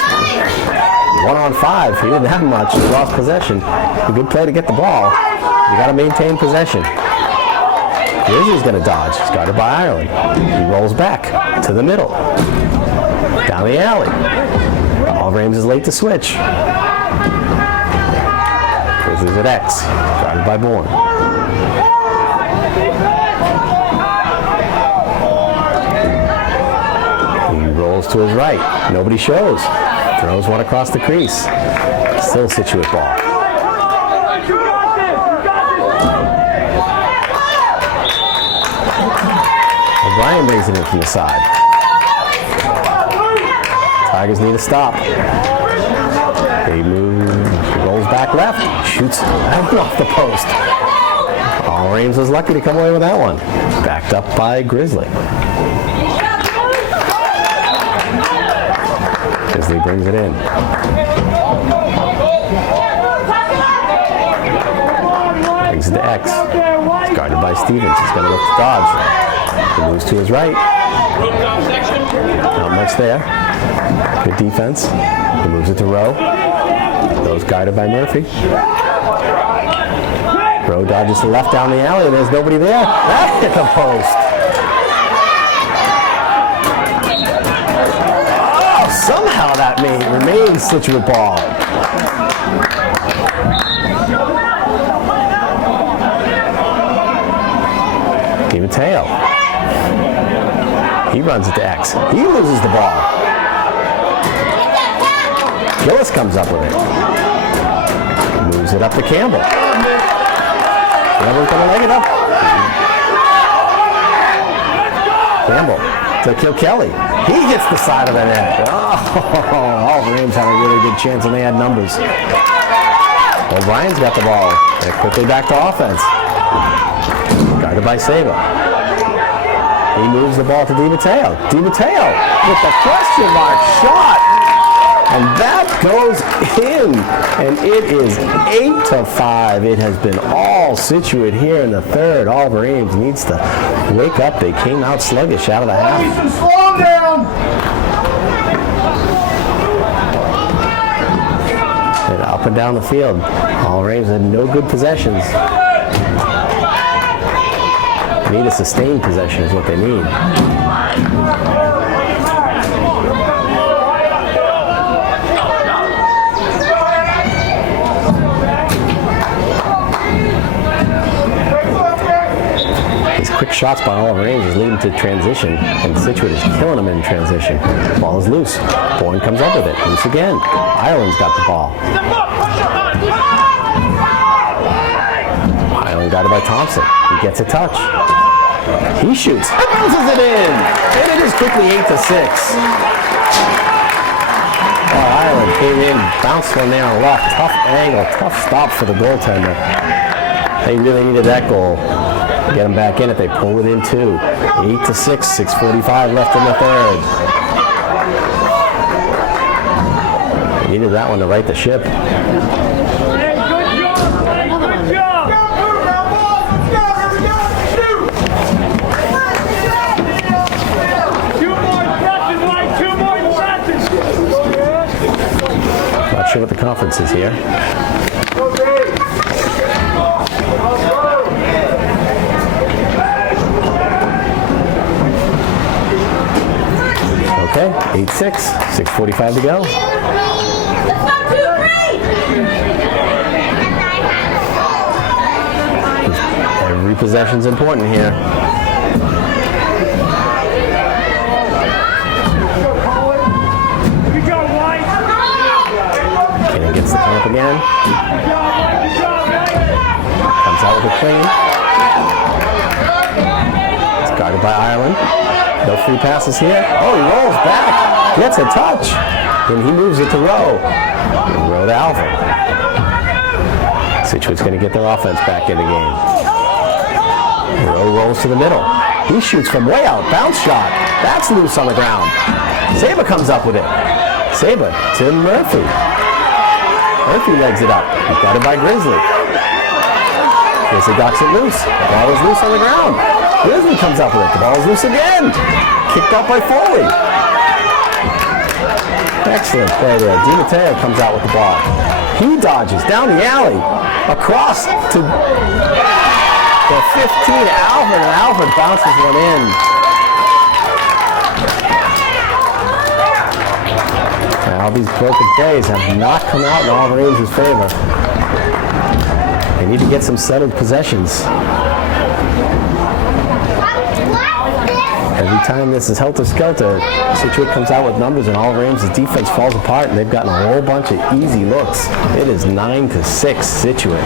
1-on-5. He didn't have much. He lost possession. A good play to get the ball. You got to maintain possession. Grizzly's going to dodge. He's guarded by Ireland. He rolls back to the middle. Down the alley. Ames is late to switch. Grizzlies at X, guarded by Bourne. He rolls to his right. Nobody shows. Throws one across the crease. Still Scituate ball. O'Brien brings it in from the side. Tigers need a stop. He moves, rolls back left, shoots that one off the post. Ames was lucky to come away with that one. Backed up by Grizzly. Grizzly brings it in. Brings it to X. It's guarded by Stevens. He's going to look to dodge. He moves to his right. Not much there. Good defense. He moves it to Rowe. Rowe's guarded by Murphy. Rowe dodges to the left down the alley, and there's nobody there. That hit the post. Oh, somehow that remains Scituate ball. DiMatteo. He runs it to X. He loses the ball. Gillis comes up with it. Moves it up to Campbell. Campbell's gonna leg it up. Campbell to Kilkelly. He hits the side of the net. Oh, all Ames had a really good chance and they had numbers. O'Brien's got the ball. They're quickly back to offense. Guarded by Saba. He moves the ball to DiMatteo. DiMatteo with the question mark shot. And that goes in. And it is 8-5. It has been all Scituate here in the third. All Ames needs to wake up. They came out sluggish out of the half. Slow down. And up and down the field. All Ames had no good possessions. They need a sustained possession is what they need. These quick shots by all Ames is leading to transition, and Scituate is killing them in transition. The ball is loose. Bourne comes up with it. Loose again. Ireland's got the ball. Ireland got it by Thompson. He gets a touch. He shoots. And bounces it in. And it is quickly 8-6. Ireland came in, bounced one there on the left. Tough angle, tough stop for the goaltender. They really needed that goal. Get them back in it. They pull it in too. 8-6, 6:45 left in the third. They needed that one to right the ship. Not sure what the conference is here. Okay, 8-6, 6:45 to go. Every possession's important here. Kenny gets the clamp again. Comes out with a clean. It's guarded by Ireland. No free passes here. Oh, he rolls back. Gets a touch. And he moves it to Rowe. Rowe to Alvin. Situate's going to get their offense back in the game. Rowe rolls to the middle. He shoots from way out. Bounce shot. That's loose on the ground. Saber comes up with it. Saber to Murphy. Murphy legs it up. He's got it by Grizzly. Grizzly docks it loose. The ball is loose on the ground. Grizzly comes up with it. The ball is loose again. Kicked out by Foley. Excellent play there. DiMatteo comes out with the ball. He dodges down the alley. Across to the 15, Alvin. And Alvin bounces one in. Now, these broken plays have not come out in Oliver Ames' favor. They need to get some settled possessions. Every time this is helter-skelter, Scituate comes out with numbers and Oliver Ames' defense falls apart and they've gotten a whole bunch of easy looks. It is 9-6 Scituate.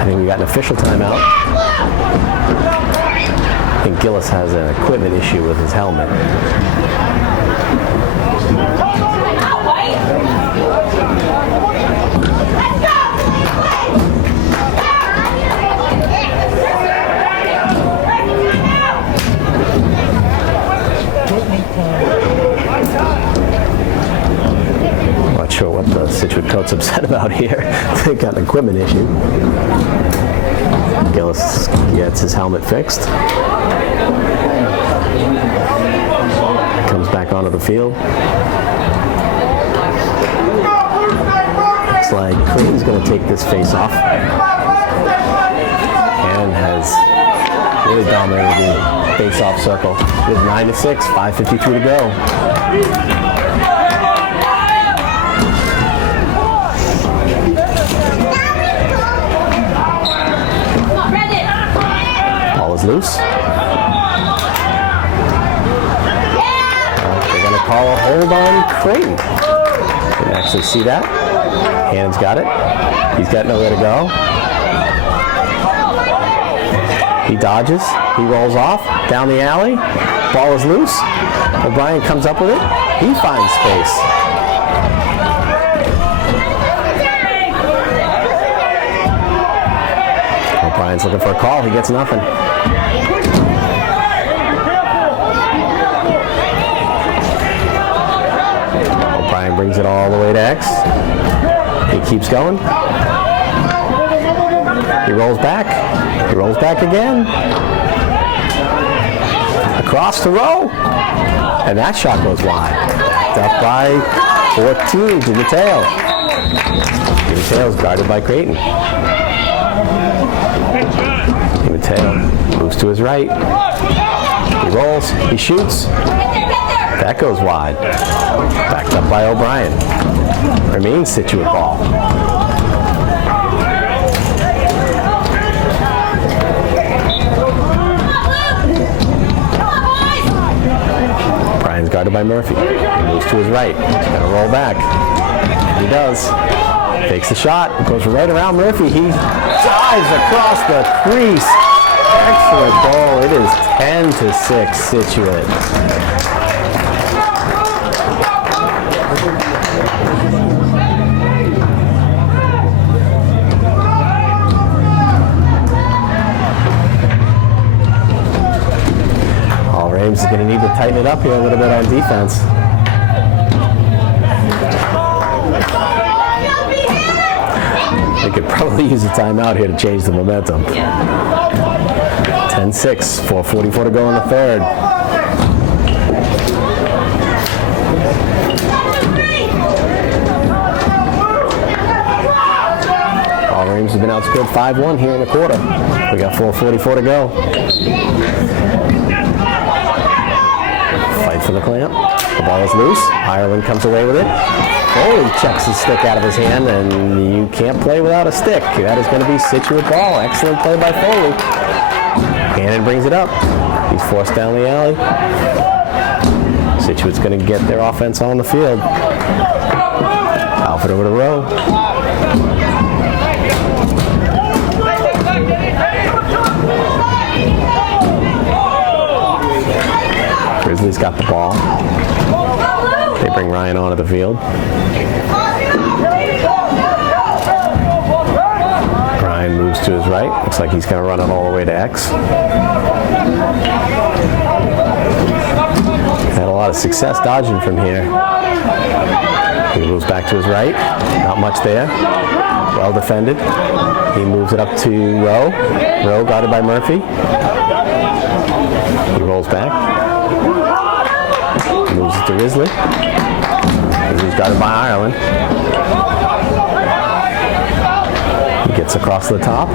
I think we got an official timeout. I think Gillis has an equipment issue with his helmet. Not sure what the Scituate coach's upset about here. They've got an equipment issue. Gillis gets his helmet fixed. Comes back onto the field. Looks like Clayton's going to take this face off. And has really dominated the face-off circle. It is 9-6, 5:53 to go. Ball is loose. They're going to call a hold on Creighton. You can actually see that. Hannon's got it. He's got nowhere to go. He dodges. He rolls off down the alley. Ball is loose. O'Brien comes up with it. He finds space. O'Brien's looking for a call. He gets nothing. O'Brien brings it all the way to X. He keeps going. He rolls back. He rolls back again. Across to Rowe. And that shot goes wide. Backed up by 14 to DiMatteo. DiMatteo's guarded by Creighton. DiMatteo moves to his right. He rolls. He shoots. That goes wide. Backed up by O'Brien. Remains Scituate ball. Brian's guarded by Murphy. He moves to his right. He's going to roll back. He does. Takes the shot. Goes right around Murphy. He dives across the crease. Excellent goal. It is 10-6 Scituate. tighten it up here a little bit on defense. They could probably use a timeout here to change the momentum. 10-6, 4:44 to go in the third. All Ames has been outscored 5-1 here in the quarter. We got 4:44 to go. Fight for the clamp. The ball is loose. Ireland comes away with it. Foley checks his stick out of his hand, and you can't play without a stick. That is going to be Scituate ball. Excellent play by Foley. Hannon brings it up. He's forced down the alley. Scituate's going to get their offense on the field. Alford over to Rowe. Grizzlies got the ball. They bring Ryan onto the field. Ryan moves to his right. Looks like he's going to run it all the way to X. Had a lot of success dodging from here. He moves back to his right. Not much there. Well defended. He moves it up to Rowe. Rowe guarded by Murphy. He rolls back. Moves it to Risley. Risley's guarded by Ireland. He gets across the top.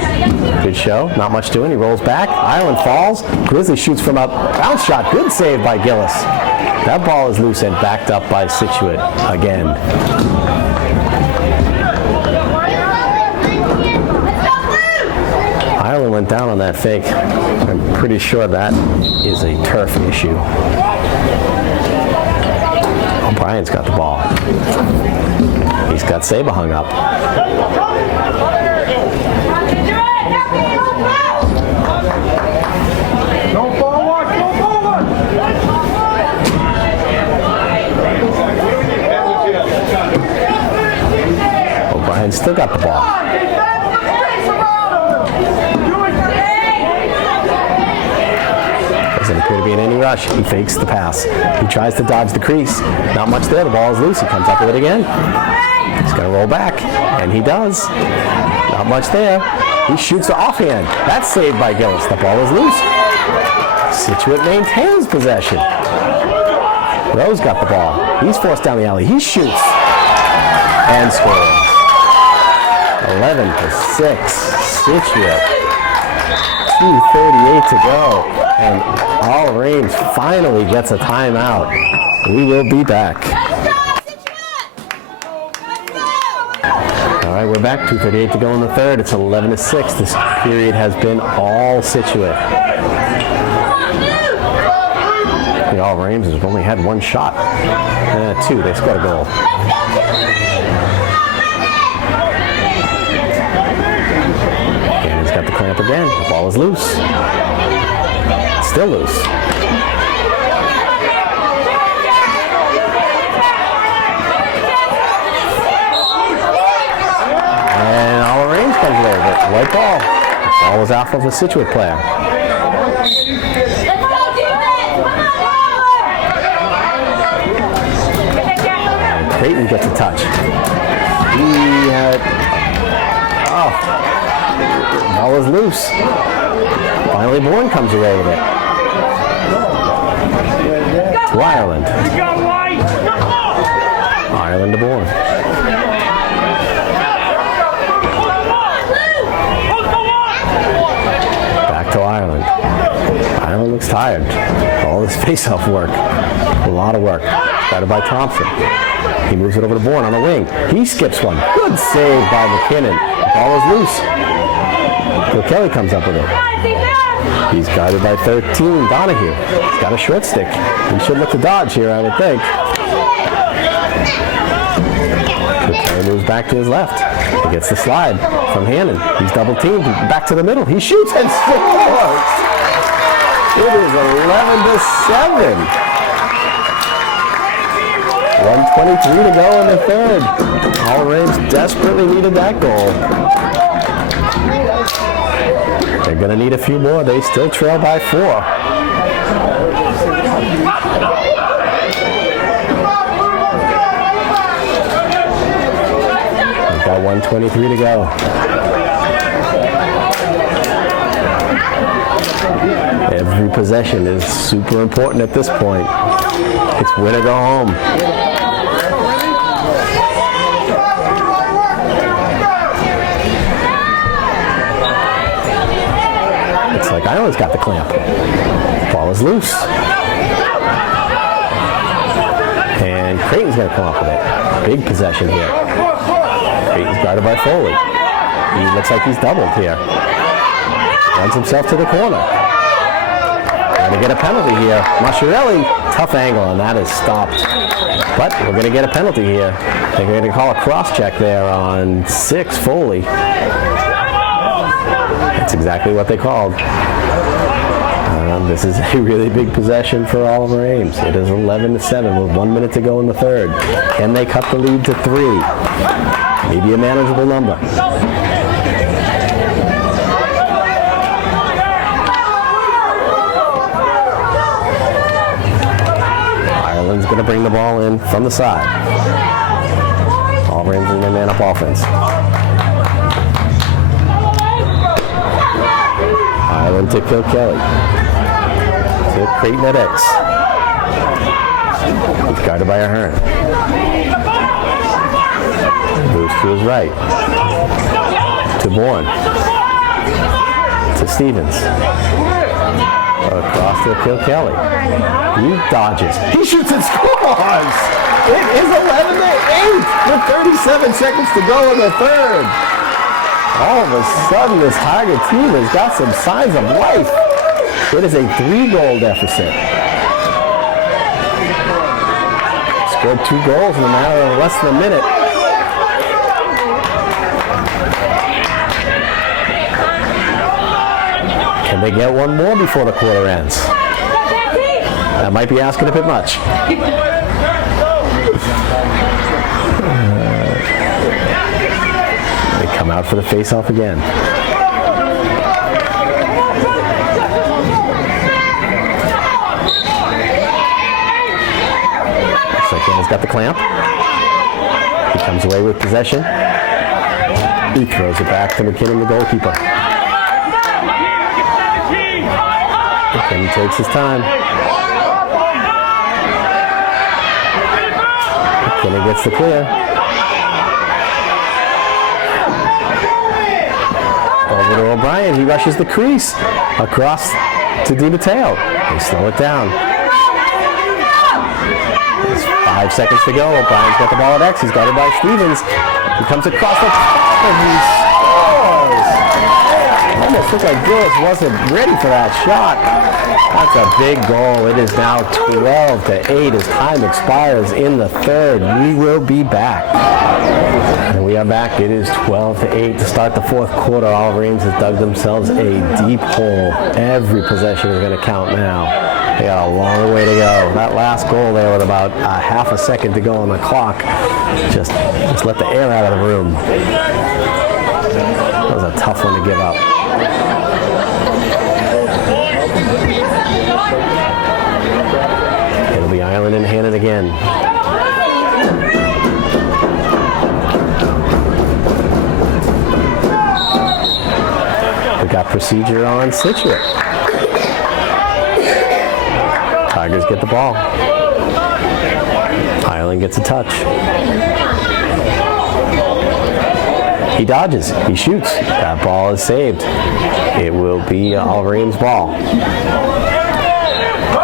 Good show. Not much doing. He rolls back. Ireland falls. Grizzly shoots from a bounce shot. Good save by Gillis. That ball is loose and backed up by Scituate again. Ireland went down on that fake. I'm pretty sure that is a turf issue. O'Brien's got the ball. He's got Saba hung up. Go forward! Go forward! O'Brien still got the ball. Doesn't appear to be in any rush. He fakes the pass. He tries to dodge the crease. Not much there. The ball is loose. He comes up with it again. He's going to roll back, and he does. Not much there. He shoots offhand. That's saved by Gillis. The ball is loose. Scituate maintains possession. Rowe's got the ball. He's forced down the alley. He shoots and scores. 11-6. Scituate. 2:38 to go. And All Ames finally gets a timeout. We will be back. All right, we're back. 2:38 to go in the third. It's 11-6. This period has been all Scituate. The All Ames has only had one shot. Two. They scored a goal. Gannon's got the clamp again. The ball is loose. Still loose. And All Ames comes away with it. White ball. The ball was off of a Scituate player. And Creighton gets a touch. He had... Oh. Ball is loose. Finally, Bourne comes away with it. To Ireland. Ireland to Bourne. Back to Ireland. Ireland looks tired. All this face-off work. A lot of work. Started by Thompson. He moves it over to Bourne on the wing. He skips one. Good save by McKinnon. The ball is loose. So Kelly comes up with it. He's guarded by 13, Donahue. He's got a short stick. He should look to dodge here, I would think. So Kelly moves back to his left. He gets the slide from Hannon. He's double teamed. Back to the middle. He shoots and scores! It is 11-7. 1:23 to go in the third. All Ames desperately needed that goal. They're going to need a few more. They still trail by 4. We've got 1:23 to go. Every possession is super important at this point. It's win or go home. It's like I always got the clamp. Ball is loose. And Creighton's going to come up with it. Big possession here. Creighton's guarded by Foley. He looks like he's doubled here. Runs himself to the corner. Going to get a penalty here. Masciarelli, tough angle, and that is stopped. But we're going to get a penalty here. They're going to call a cross check there on 6, Foley. That's exactly what they called. This is a really big possession for Oliver Ames. It is 11-7 with 1 minute to go in the third. Can they cut the lead to 3? Maybe a manageable number. Ireland's going to bring the ball in from the side. Oliver Ames in their man-up offense. Ireland to Kilkelly. To Creighton at X. He's guarded by Ahern. Moves to his right. To Bourne. To Stevens. Across to Kilkelly. He dodges. He shoots and scores! It is 11-8 with 37 seconds to go in the third. All of a sudden, this Tiger team has got some signs of life. It is a 3-goal deficit. Scored 2 goals in a matter of less than a minute. Can they get one more before the quarter ends? That might be asking a bit much. They come out for the face-off again. He's got the clamp. He comes away with possession. He throws it back to McKinnon, the goalkeeper. McKinnon takes his time. McKinnon gets the clear. Over to O'Brien. He rushes the crease. Across to DiMatteo. They slow it down. 5 seconds to go. O'Brien's got the ball at X. He's guarded by Stevens. He comes across the top and he scores. Almost looked like Gillis wasn't ready for that shot. That's a big goal. It is now 12-8 as time expires in the third. We will be back. And we are back. It is 12-8 to start the fourth quarter. Oliver Ames has dug themselves a deep hole. Every possession is going to count now. They got a long way to go. That last goal there with about a half a second to go on the clock just let the air out of the room. That was a tough one to give up. It'll be Ireland in hand again. We got procedure on Scituate. Tigers get the ball. Ireland gets a touch. He dodges. He shoots. That ball is saved. It will be Oliver Ames' ball. They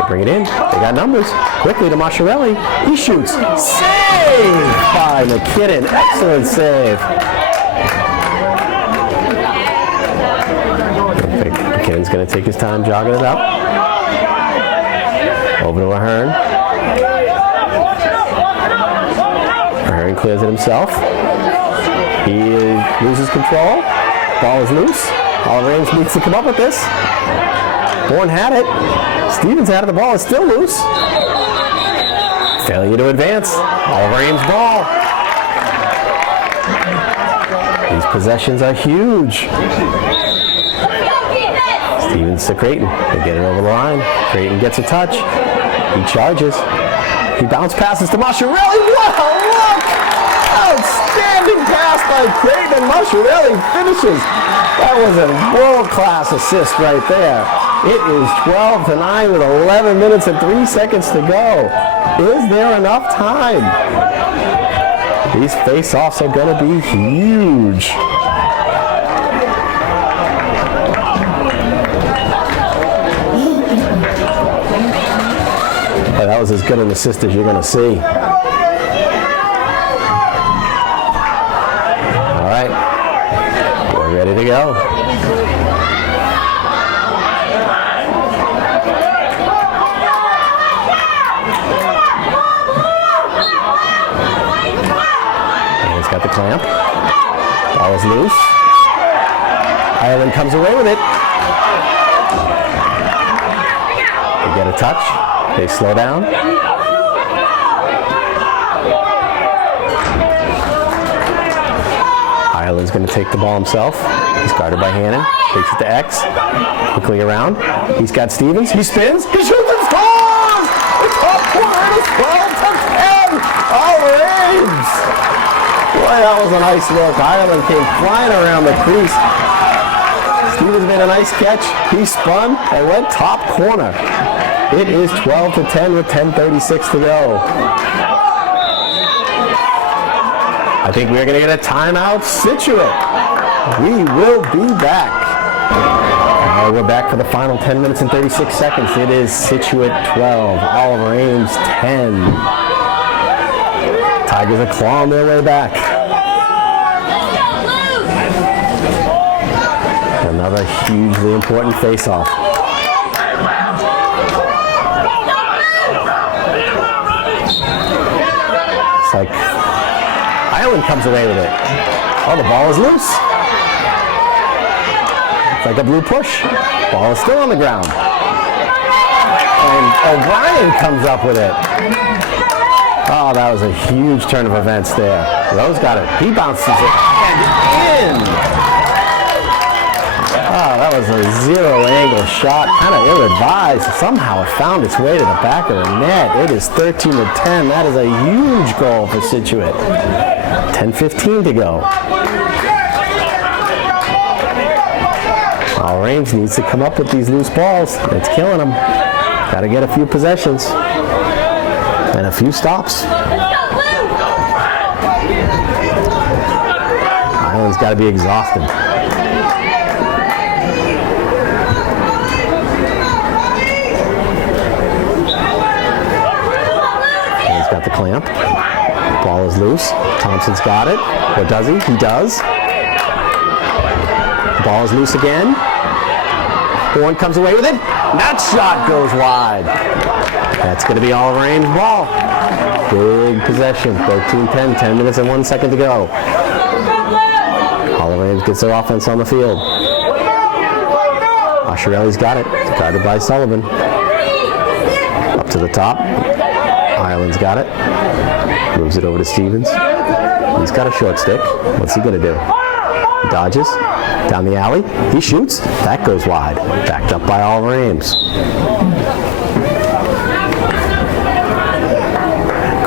bring it in. They got numbers. Quickly to Masciarelli. He shoots. Save by McKinnon. Excellent save. McKinnon's going to take his time jogging it up. Over to Ahern. Ahern clears it himself. He loses control. Ball is loose. Oliver Ames needs to come up with this. Bourne had it. Stevens had it. The ball is still loose. Failure to advance. Oliver Ames' ball. These possessions are huge. Stevens to Creighton. They get it over the line. Creighton gets a touch. He charges. He bounce passes to Masciarelli. What a look! Outstanding pass by Creighton, and Masciarelli finishes. That was a world-class assist right there. It is 12-9 with 11 minutes and 3 seconds to go. Is there enough time? These face-offs are going to be huge. Yeah, that was as good an assist as you're going to see. All right, we're ready to go. And he's got the clamp. Ball is loose. Ireland comes away with it. They get a touch. They slow down. Ireland's going to take the ball himself. He's guarded by Hannon. Takes it to X. Quickly around. He's got Stevens. He spins. He shoots and scores! The top corner is 12-10. All Ames! Boy, that was a nice look. Ireland came flying around the crease. Stevens made a nice catch. He spun and went top corner. It is 12-10 with 10:36 to go. I think we're going to get a timeout. Scituate. We will be back. All right, we're back for the final 10 minutes and 36 seconds. It is Scituate 12, Oliver Ames 10. Tigers are clawing their way back. Another hugely important face-off. It's like Ireland comes away with it. Oh, the ball is loose. It's like a blue push. Ball is still on the ground. And O'Brien comes up with it. Oh, that was a huge turn of events there. Rose got it. He bounces it and in. Oh, that was a zero-angle shot, kind of ill-advised. Somehow it found its way to the back of the net. It is 13-10. That is a huge goal for Scituate. 10:15 to go. All Ames needs to come up with these loose balls. It's killing them. Got to get a few possessions and a few stops. Ireland's got to be exhausted. Got the clamp. Ball is loose. Thompson's got it. Or does he? He does. Ball is loose again. Horn comes away with it. That shot goes wide. That's going to be Oliver Ames' ball. Big possession. 13-10. 10 minutes and 1 second to go. Oliver Ames gets their offense on the field. Masciarelli's got it. Guarded by Sullivan. Up to the top. Ireland's got it. Moves it over to Stevens. He's got a short stick. What's he going to do? He dodges. Down the alley. He shoots. That goes wide. Backed up by Oliver Ames.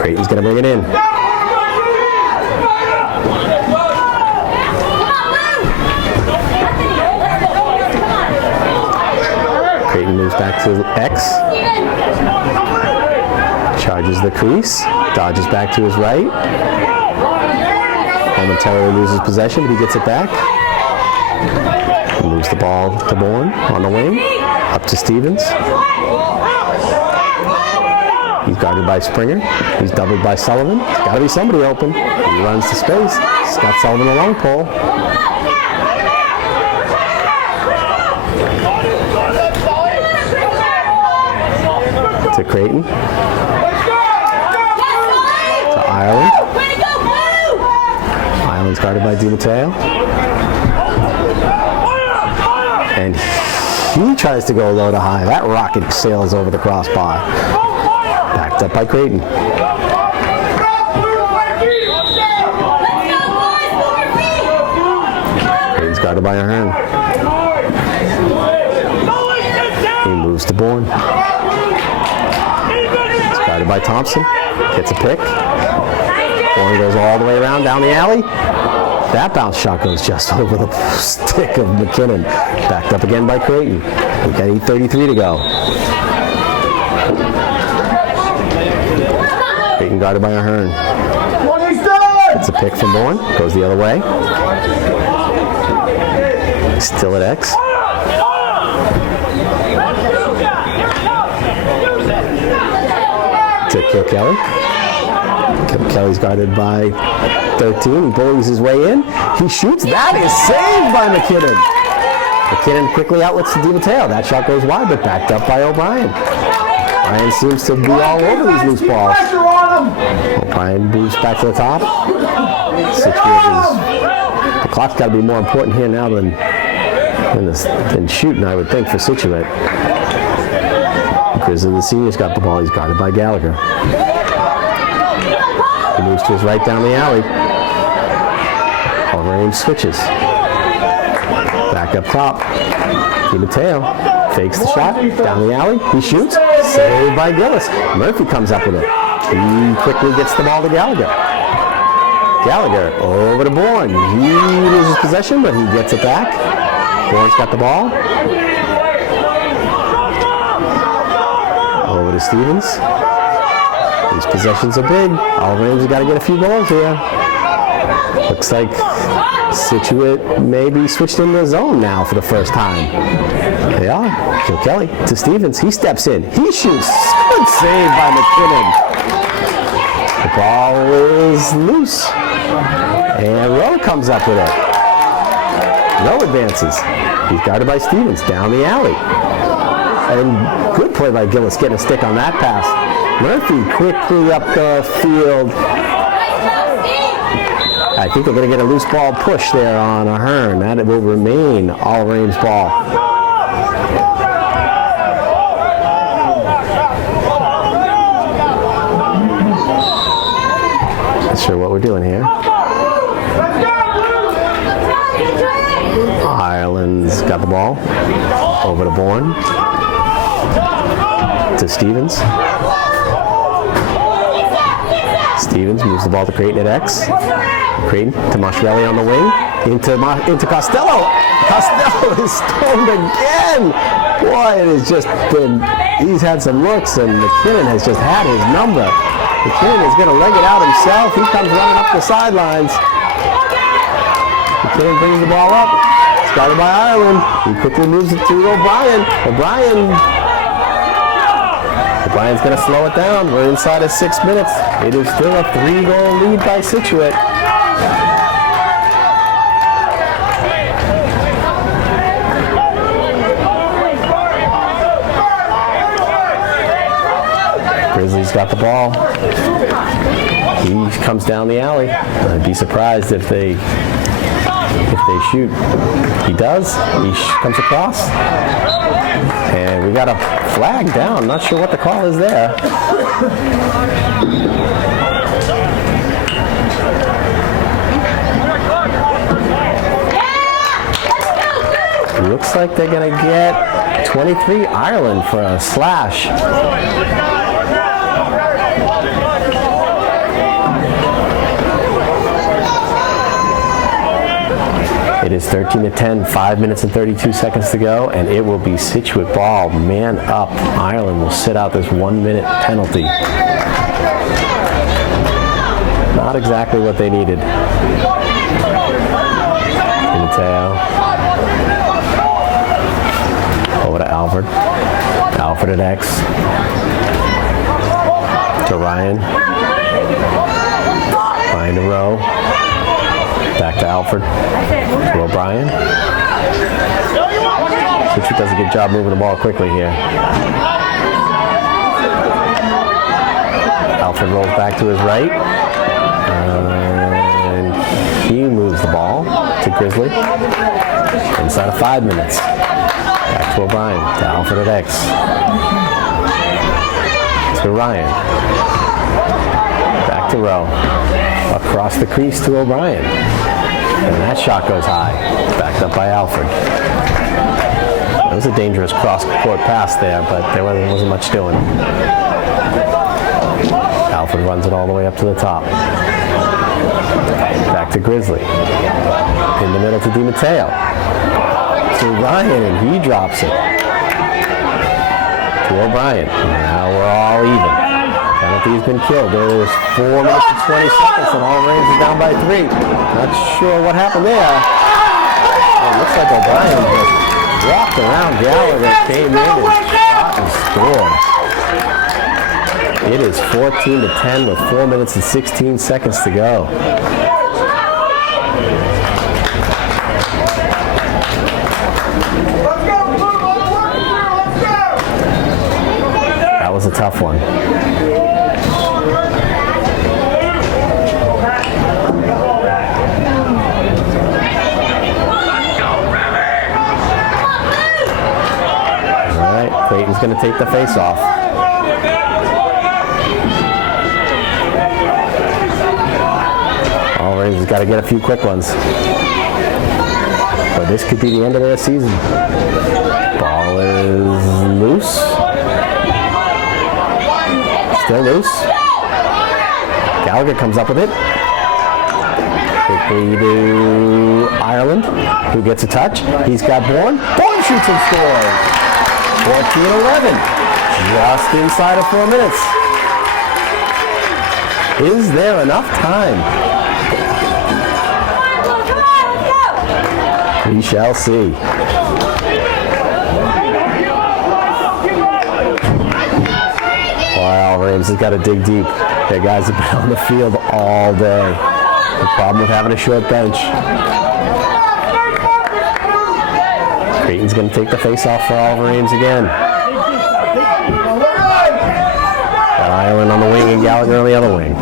Creighton's going to bring it in. Creighton moves back to X. Charges the crease, dodges back to his right. Momentarily loses possession, but he gets it back. Moves the ball to Bourne on the wing. Up to Stevens. He's guarded by Springer. He's doubled by Sullivan. There's got to be somebody open. He runs to space. Scott Sullivan a long pole. To Creighton. Ireland. Ireland's guarded by DiMatteo. And he tries to go low to high. That rocket sails over the crossbar. Backed up by Creighton. Creighton's guarded by Ahern. He moves to Bourne. guarded by Thompson. Gets a pick. Horn goes all the way around down the alley. That bounce shot goes just over the stick of McKinnon. Backed up again by Creighton. We got 8:33 to go. Creighton guarded by Ahern. It's a pick from Bourne. Goes the other way. Still at X. To Kilkelly. Kilkelly's guarded by 13. He bullies his way in. He shoots. That is saved by McKinnon. McKinnon quickly outlets to DiMatteo. That shot goes wide, but backed up by O'Brien. O'Brien seems to be all over these loose balls. O'Brien moves back to the top. The clock's got to be more important here now than shooting, I would think, for Scituate. Grizzly, the senior's got the ball. He's guarded by Gallagher. He moves to his right down the alley. Over Ames switches. Back up top. DiMatteo fakes the shot. Down the alley. He shoots. Saved by Gillis. Murphy comes up with it. He quickly gets the ball to Gallagher. Gallagher over to Bourne. He loses possession, but he gets it back. Bourne's got the ball. Over to Stevens. These possessions are big. Oliver Ames has got to get a few goals here. Looks like Scituate maybe switched into the zone now for the first time. They are. Kilkelly to Stevens. He steps in. He shoots. Good save by McKinnon. The ball is loose. And Rowe comes up with it. Rowe advances. He's guarded by Stevens down the alley. And good play by Gillis getting a stick on that pass. Murphy quickly up the field. I think they're going to get a loose ball push there on Ahern. That will remain Oliver Ames' ball. Not sure what we're doing here. Ireland's got the ball. Over to Bourne. To Stevens. Stevens moves the ball to Creighton at X. Creighton to Mascherelli on the wing. Into Costello. Costello is stoned again. Boy, it has just been, he's had some looks, and McKinnon has just had his number. McKinnon is going to leg it out himself. He comes running up the sidelines. McKinnon brings the ball up. Started by Ireland. He quickly moves it to O'Brien. O'Brien's going to slow it down. We're inside of 6 minutes. It is still a 3-goal lead by Scituate. Grizzlies got the ball. He comes down the alley. I'd be surprised if they shoot. He does. He comes across. And we got a flag down. Not sure what the call is there. Looks like they're going to get 23 Ireland for a slash. It is 13-10, 5 minutes and 32 seconds to go, and it will be Scituate ball. Man up. Ireland will sit out this 1-minute penalty. Not exactly what they needed. DiMatteo. Over to Alfred. Alfred at X. To Ryan. Ryan to Rowe. Back to Alfred. To O'Brien. Scituate does a good job moving the ball quickly here. Alfred rolls back to his right. And he moves the ball to Grizzly. Inside of 5 minutes. Back to O'Brien. To Alfred at X. To Ryan. Back to Rowe. Across the crease to O'Brien. And that shot goes high. Backed up by Alfred. It was a dangerous cross-court pass there, but there wasn't much doing. Alfred runs it all the way up to the top. Back to Grizzly. In the middle to DiMatteo. To Ryan, and he drops it. To O'Brien. Now we're all even. Penalty's been killed. There's 4 minutes and 20 seconds, and all Rams is down by 3. Not sure what happened there. It looks like O'Brien just walked around Gallagher, came in and shot and scored. It is 14-10 with 4 minutes and 16 seconds to go. That was a tough one. All right, Clayton's going to take the face off. All Rams has got to get a few quick ones. But this could be the end of their season. Ball is loose. Still loose. Gallagher comes up with it. Quickly to Ireland, who gets a touch. He's got Bourne. Bourne shoots and scores. 14-11. Just inside of 4 minutes. Is there enough time? We shall see. Wow, Rams has got to dig deep. Their guys have been on the field all day. The problem with having a short bench. Creighton's going to take the face off for all Rams again. Got Ireland on the wing and Gallagher on the other wing.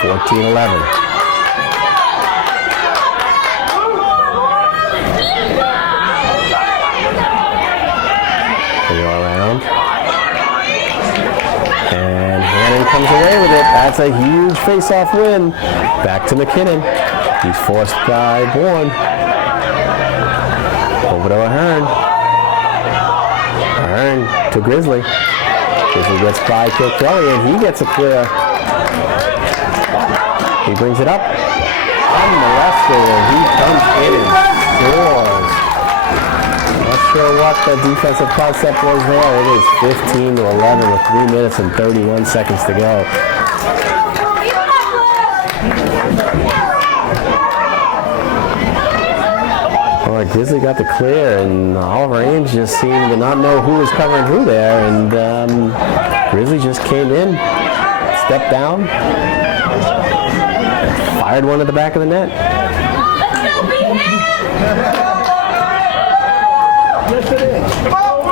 14-11. And Hannon comes away with it. That's a huge face-off win. Back to McKinnon. He's forced by Bourne. Over to Ahern. Ahern to Grizzly. Grizzly gets by Kilkelly, and he gets a clear. He brings it up. Unmolested, and he comes in and scores. Not sure what the defensive concept was there. It is 15-11 with 3 minutes and 31 seconds to go. All right, Grizzly got the clear, and all Rams just seemed to not know who was covering who there, and Grizzly just came in, stepped down, fired one at the back of the net.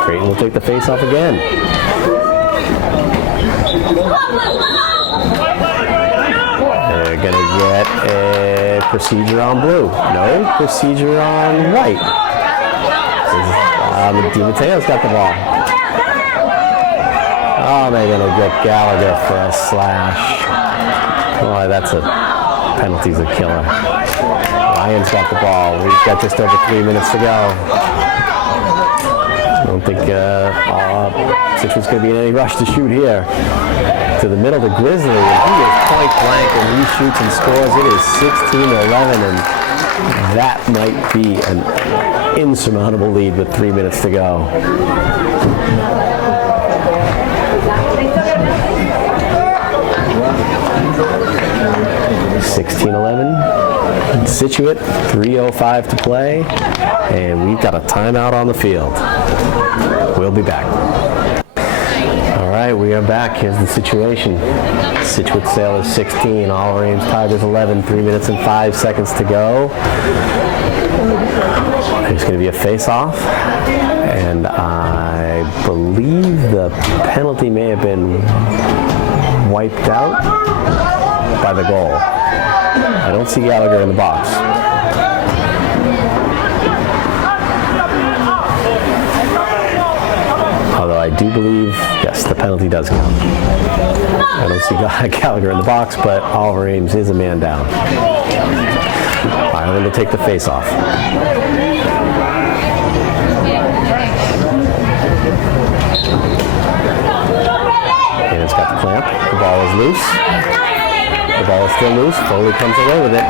Creighton will take the face off again. They're going to get a procedure on blue. No, procedure on white. DiMatteo's got the ball. Oh, they're going to get Gallagher for a slash. Boy, that's a penalty's a killer. Ryan's got the ball. We've got just over 3 minutes to go. I don't think Scituate's going to be in any rush to shoot here. To the middle to Grizzly, and he is point blank, and he shoots and scores. It is 16-11, and that might be an insurmountable lead with 3 minutes to go. Scituate, 3:05 to play, and we've got a timeout on the field. We'll be back. All right, we are back. Here's the situation. Scituate Sailors 16, All Rams Tigers 11, 3 minutes and 5 seconds to go. There's going to be a face-off, and I believe the penalty may have been wiped out by the goal. I don't see Gallagher in the box. Although I do believe, yes, the penalty does count. I don't see Gallagher in the box, but All Rams is a man down. Ireland to take the face-off. O'Brien's got the clamp. The ball is loose. The ball is still loose. Foley comes away with it.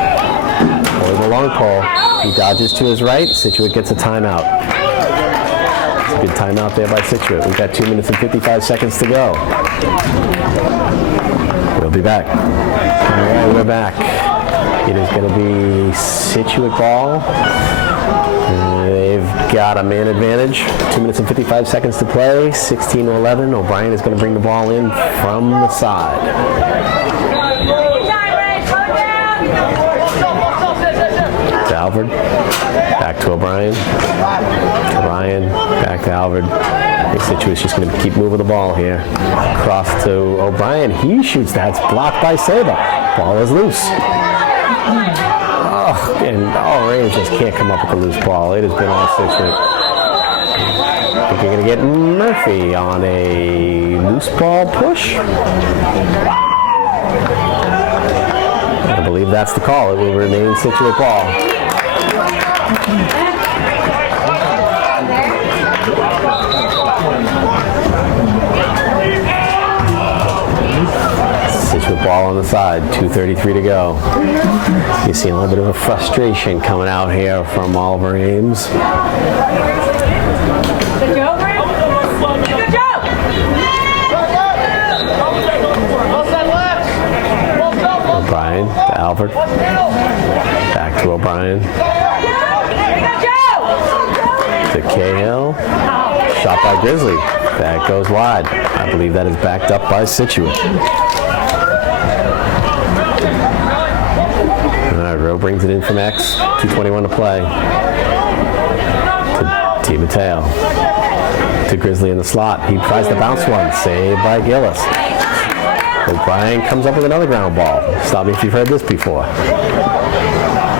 Foley the long pole. He dodges to his right. Scituate gets a timeout. It's a good timeout there by Scituate. We've got 2 minutes and 55 seconds to go. We'll be back. All right, we're back. It is going to be Scituate ball. They've got a man advantage. 2 minutes and 55 seconds to play. 16-11. O'Brien is going to bring the ball in from the side. To Alfred. Back to O'Brien. O'Brien. Back to Alfred. Scituate's just going to keep moving the ball here. Cross to O'Brien. He shoots. That's blocked by Saba. Ball is loose. Oh, and all Ames just can't come up with a loose ball. It has been all Scituate. I think you're going to get Murphy on a loose ball push. I believe that's the call. It will remain Scituate ball. Scituate ball on the side, 2:33 to go. You see a little bit of a frustration coming out here from Oliver Ames. Good job, Brandon. Good job. O'Brien to Alfred. Back to O'Brien. To Cahill. Shot by Grizzly. That goes wide. I believe that is backed up by Scituate. Rowe brings it in from X. 2:21 to play. To DiMatteo. To Grizzly in the slot. He tries to bounce one. Saved by Gillis. O'Brien comes up with another ground ball. Stop me if you've heard this before.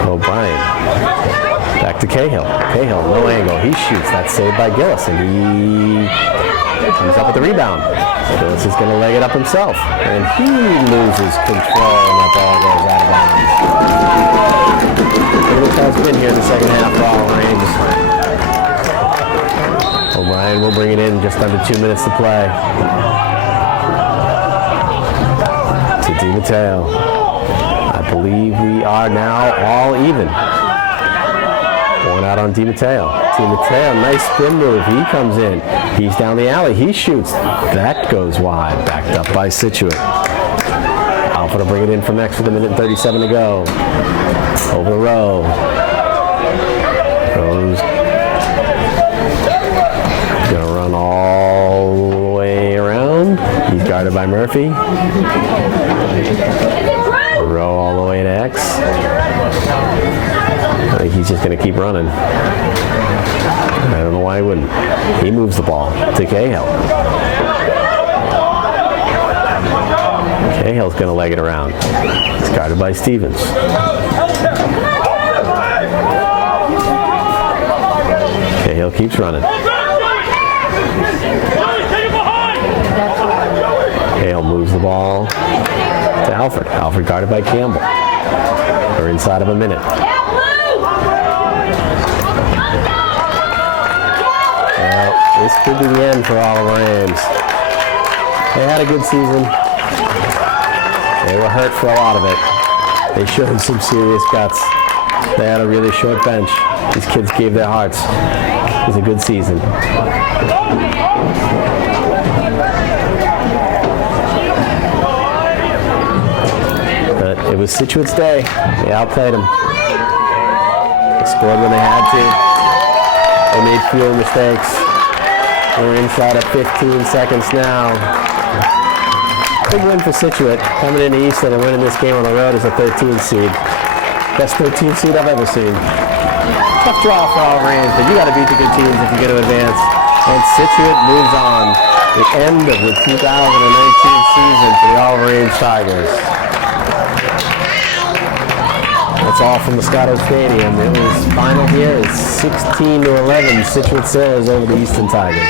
O'Brien. Back to Cahill. Cahill, no angle. He shoots. That's saved by Gillis. And he comes up with the rebound. Gillis is going to leg it up himself. And he loses control and that ball goes out of bounds. Look how it's been here in the second half for Oliver Ames. O'Brien will bring it in just under 2 minutes to play. To DiMatteo. I believe we are now all even. One out on DiMatteo. DiMatteo, nice spin move. He comes in. He's down the alley. He shoots. That goes wide. Backed up by Scituate. Alfred will bring it in from X with 1:37 to go. Over the row. Goes. Gonna run all the way around. He's guarded by Murphy. Row all the way to X. I think he's just going to keep running. I don't know why he wouldn't. He moves the ball to Cahill. Cahill's going to leg it around. It's guarded by Stevens. Cahill keeps running. Cahill moves the ball to Alfred. Alfred guarded by Campbell. We're inside of a minute. Well, this could be the end for Oliver Ames. They had a good season. They were hurt for a lot of it. They showed some serious guts. They had a really short bench. These kids gave their hearts. It was a good season. But it was Scituate's day. They outplayed them. They scored when they had to. They made fewer mistakes. We're inside of 15 seconds now. Big win for Scituate. Coming into Easton and winning this game on the road as a 13 seed. Best 13 seed I've ever seen. Tough draw for Oliver Ames, but you got to beat the good teams if you're going to advance. And Scituate moves on. The end of the 2019 season for the Oliver Ames Tigers. That's all from the Scituate Stadium. It was final here is 16-11. Scituate Sailors over the Easton Tigers.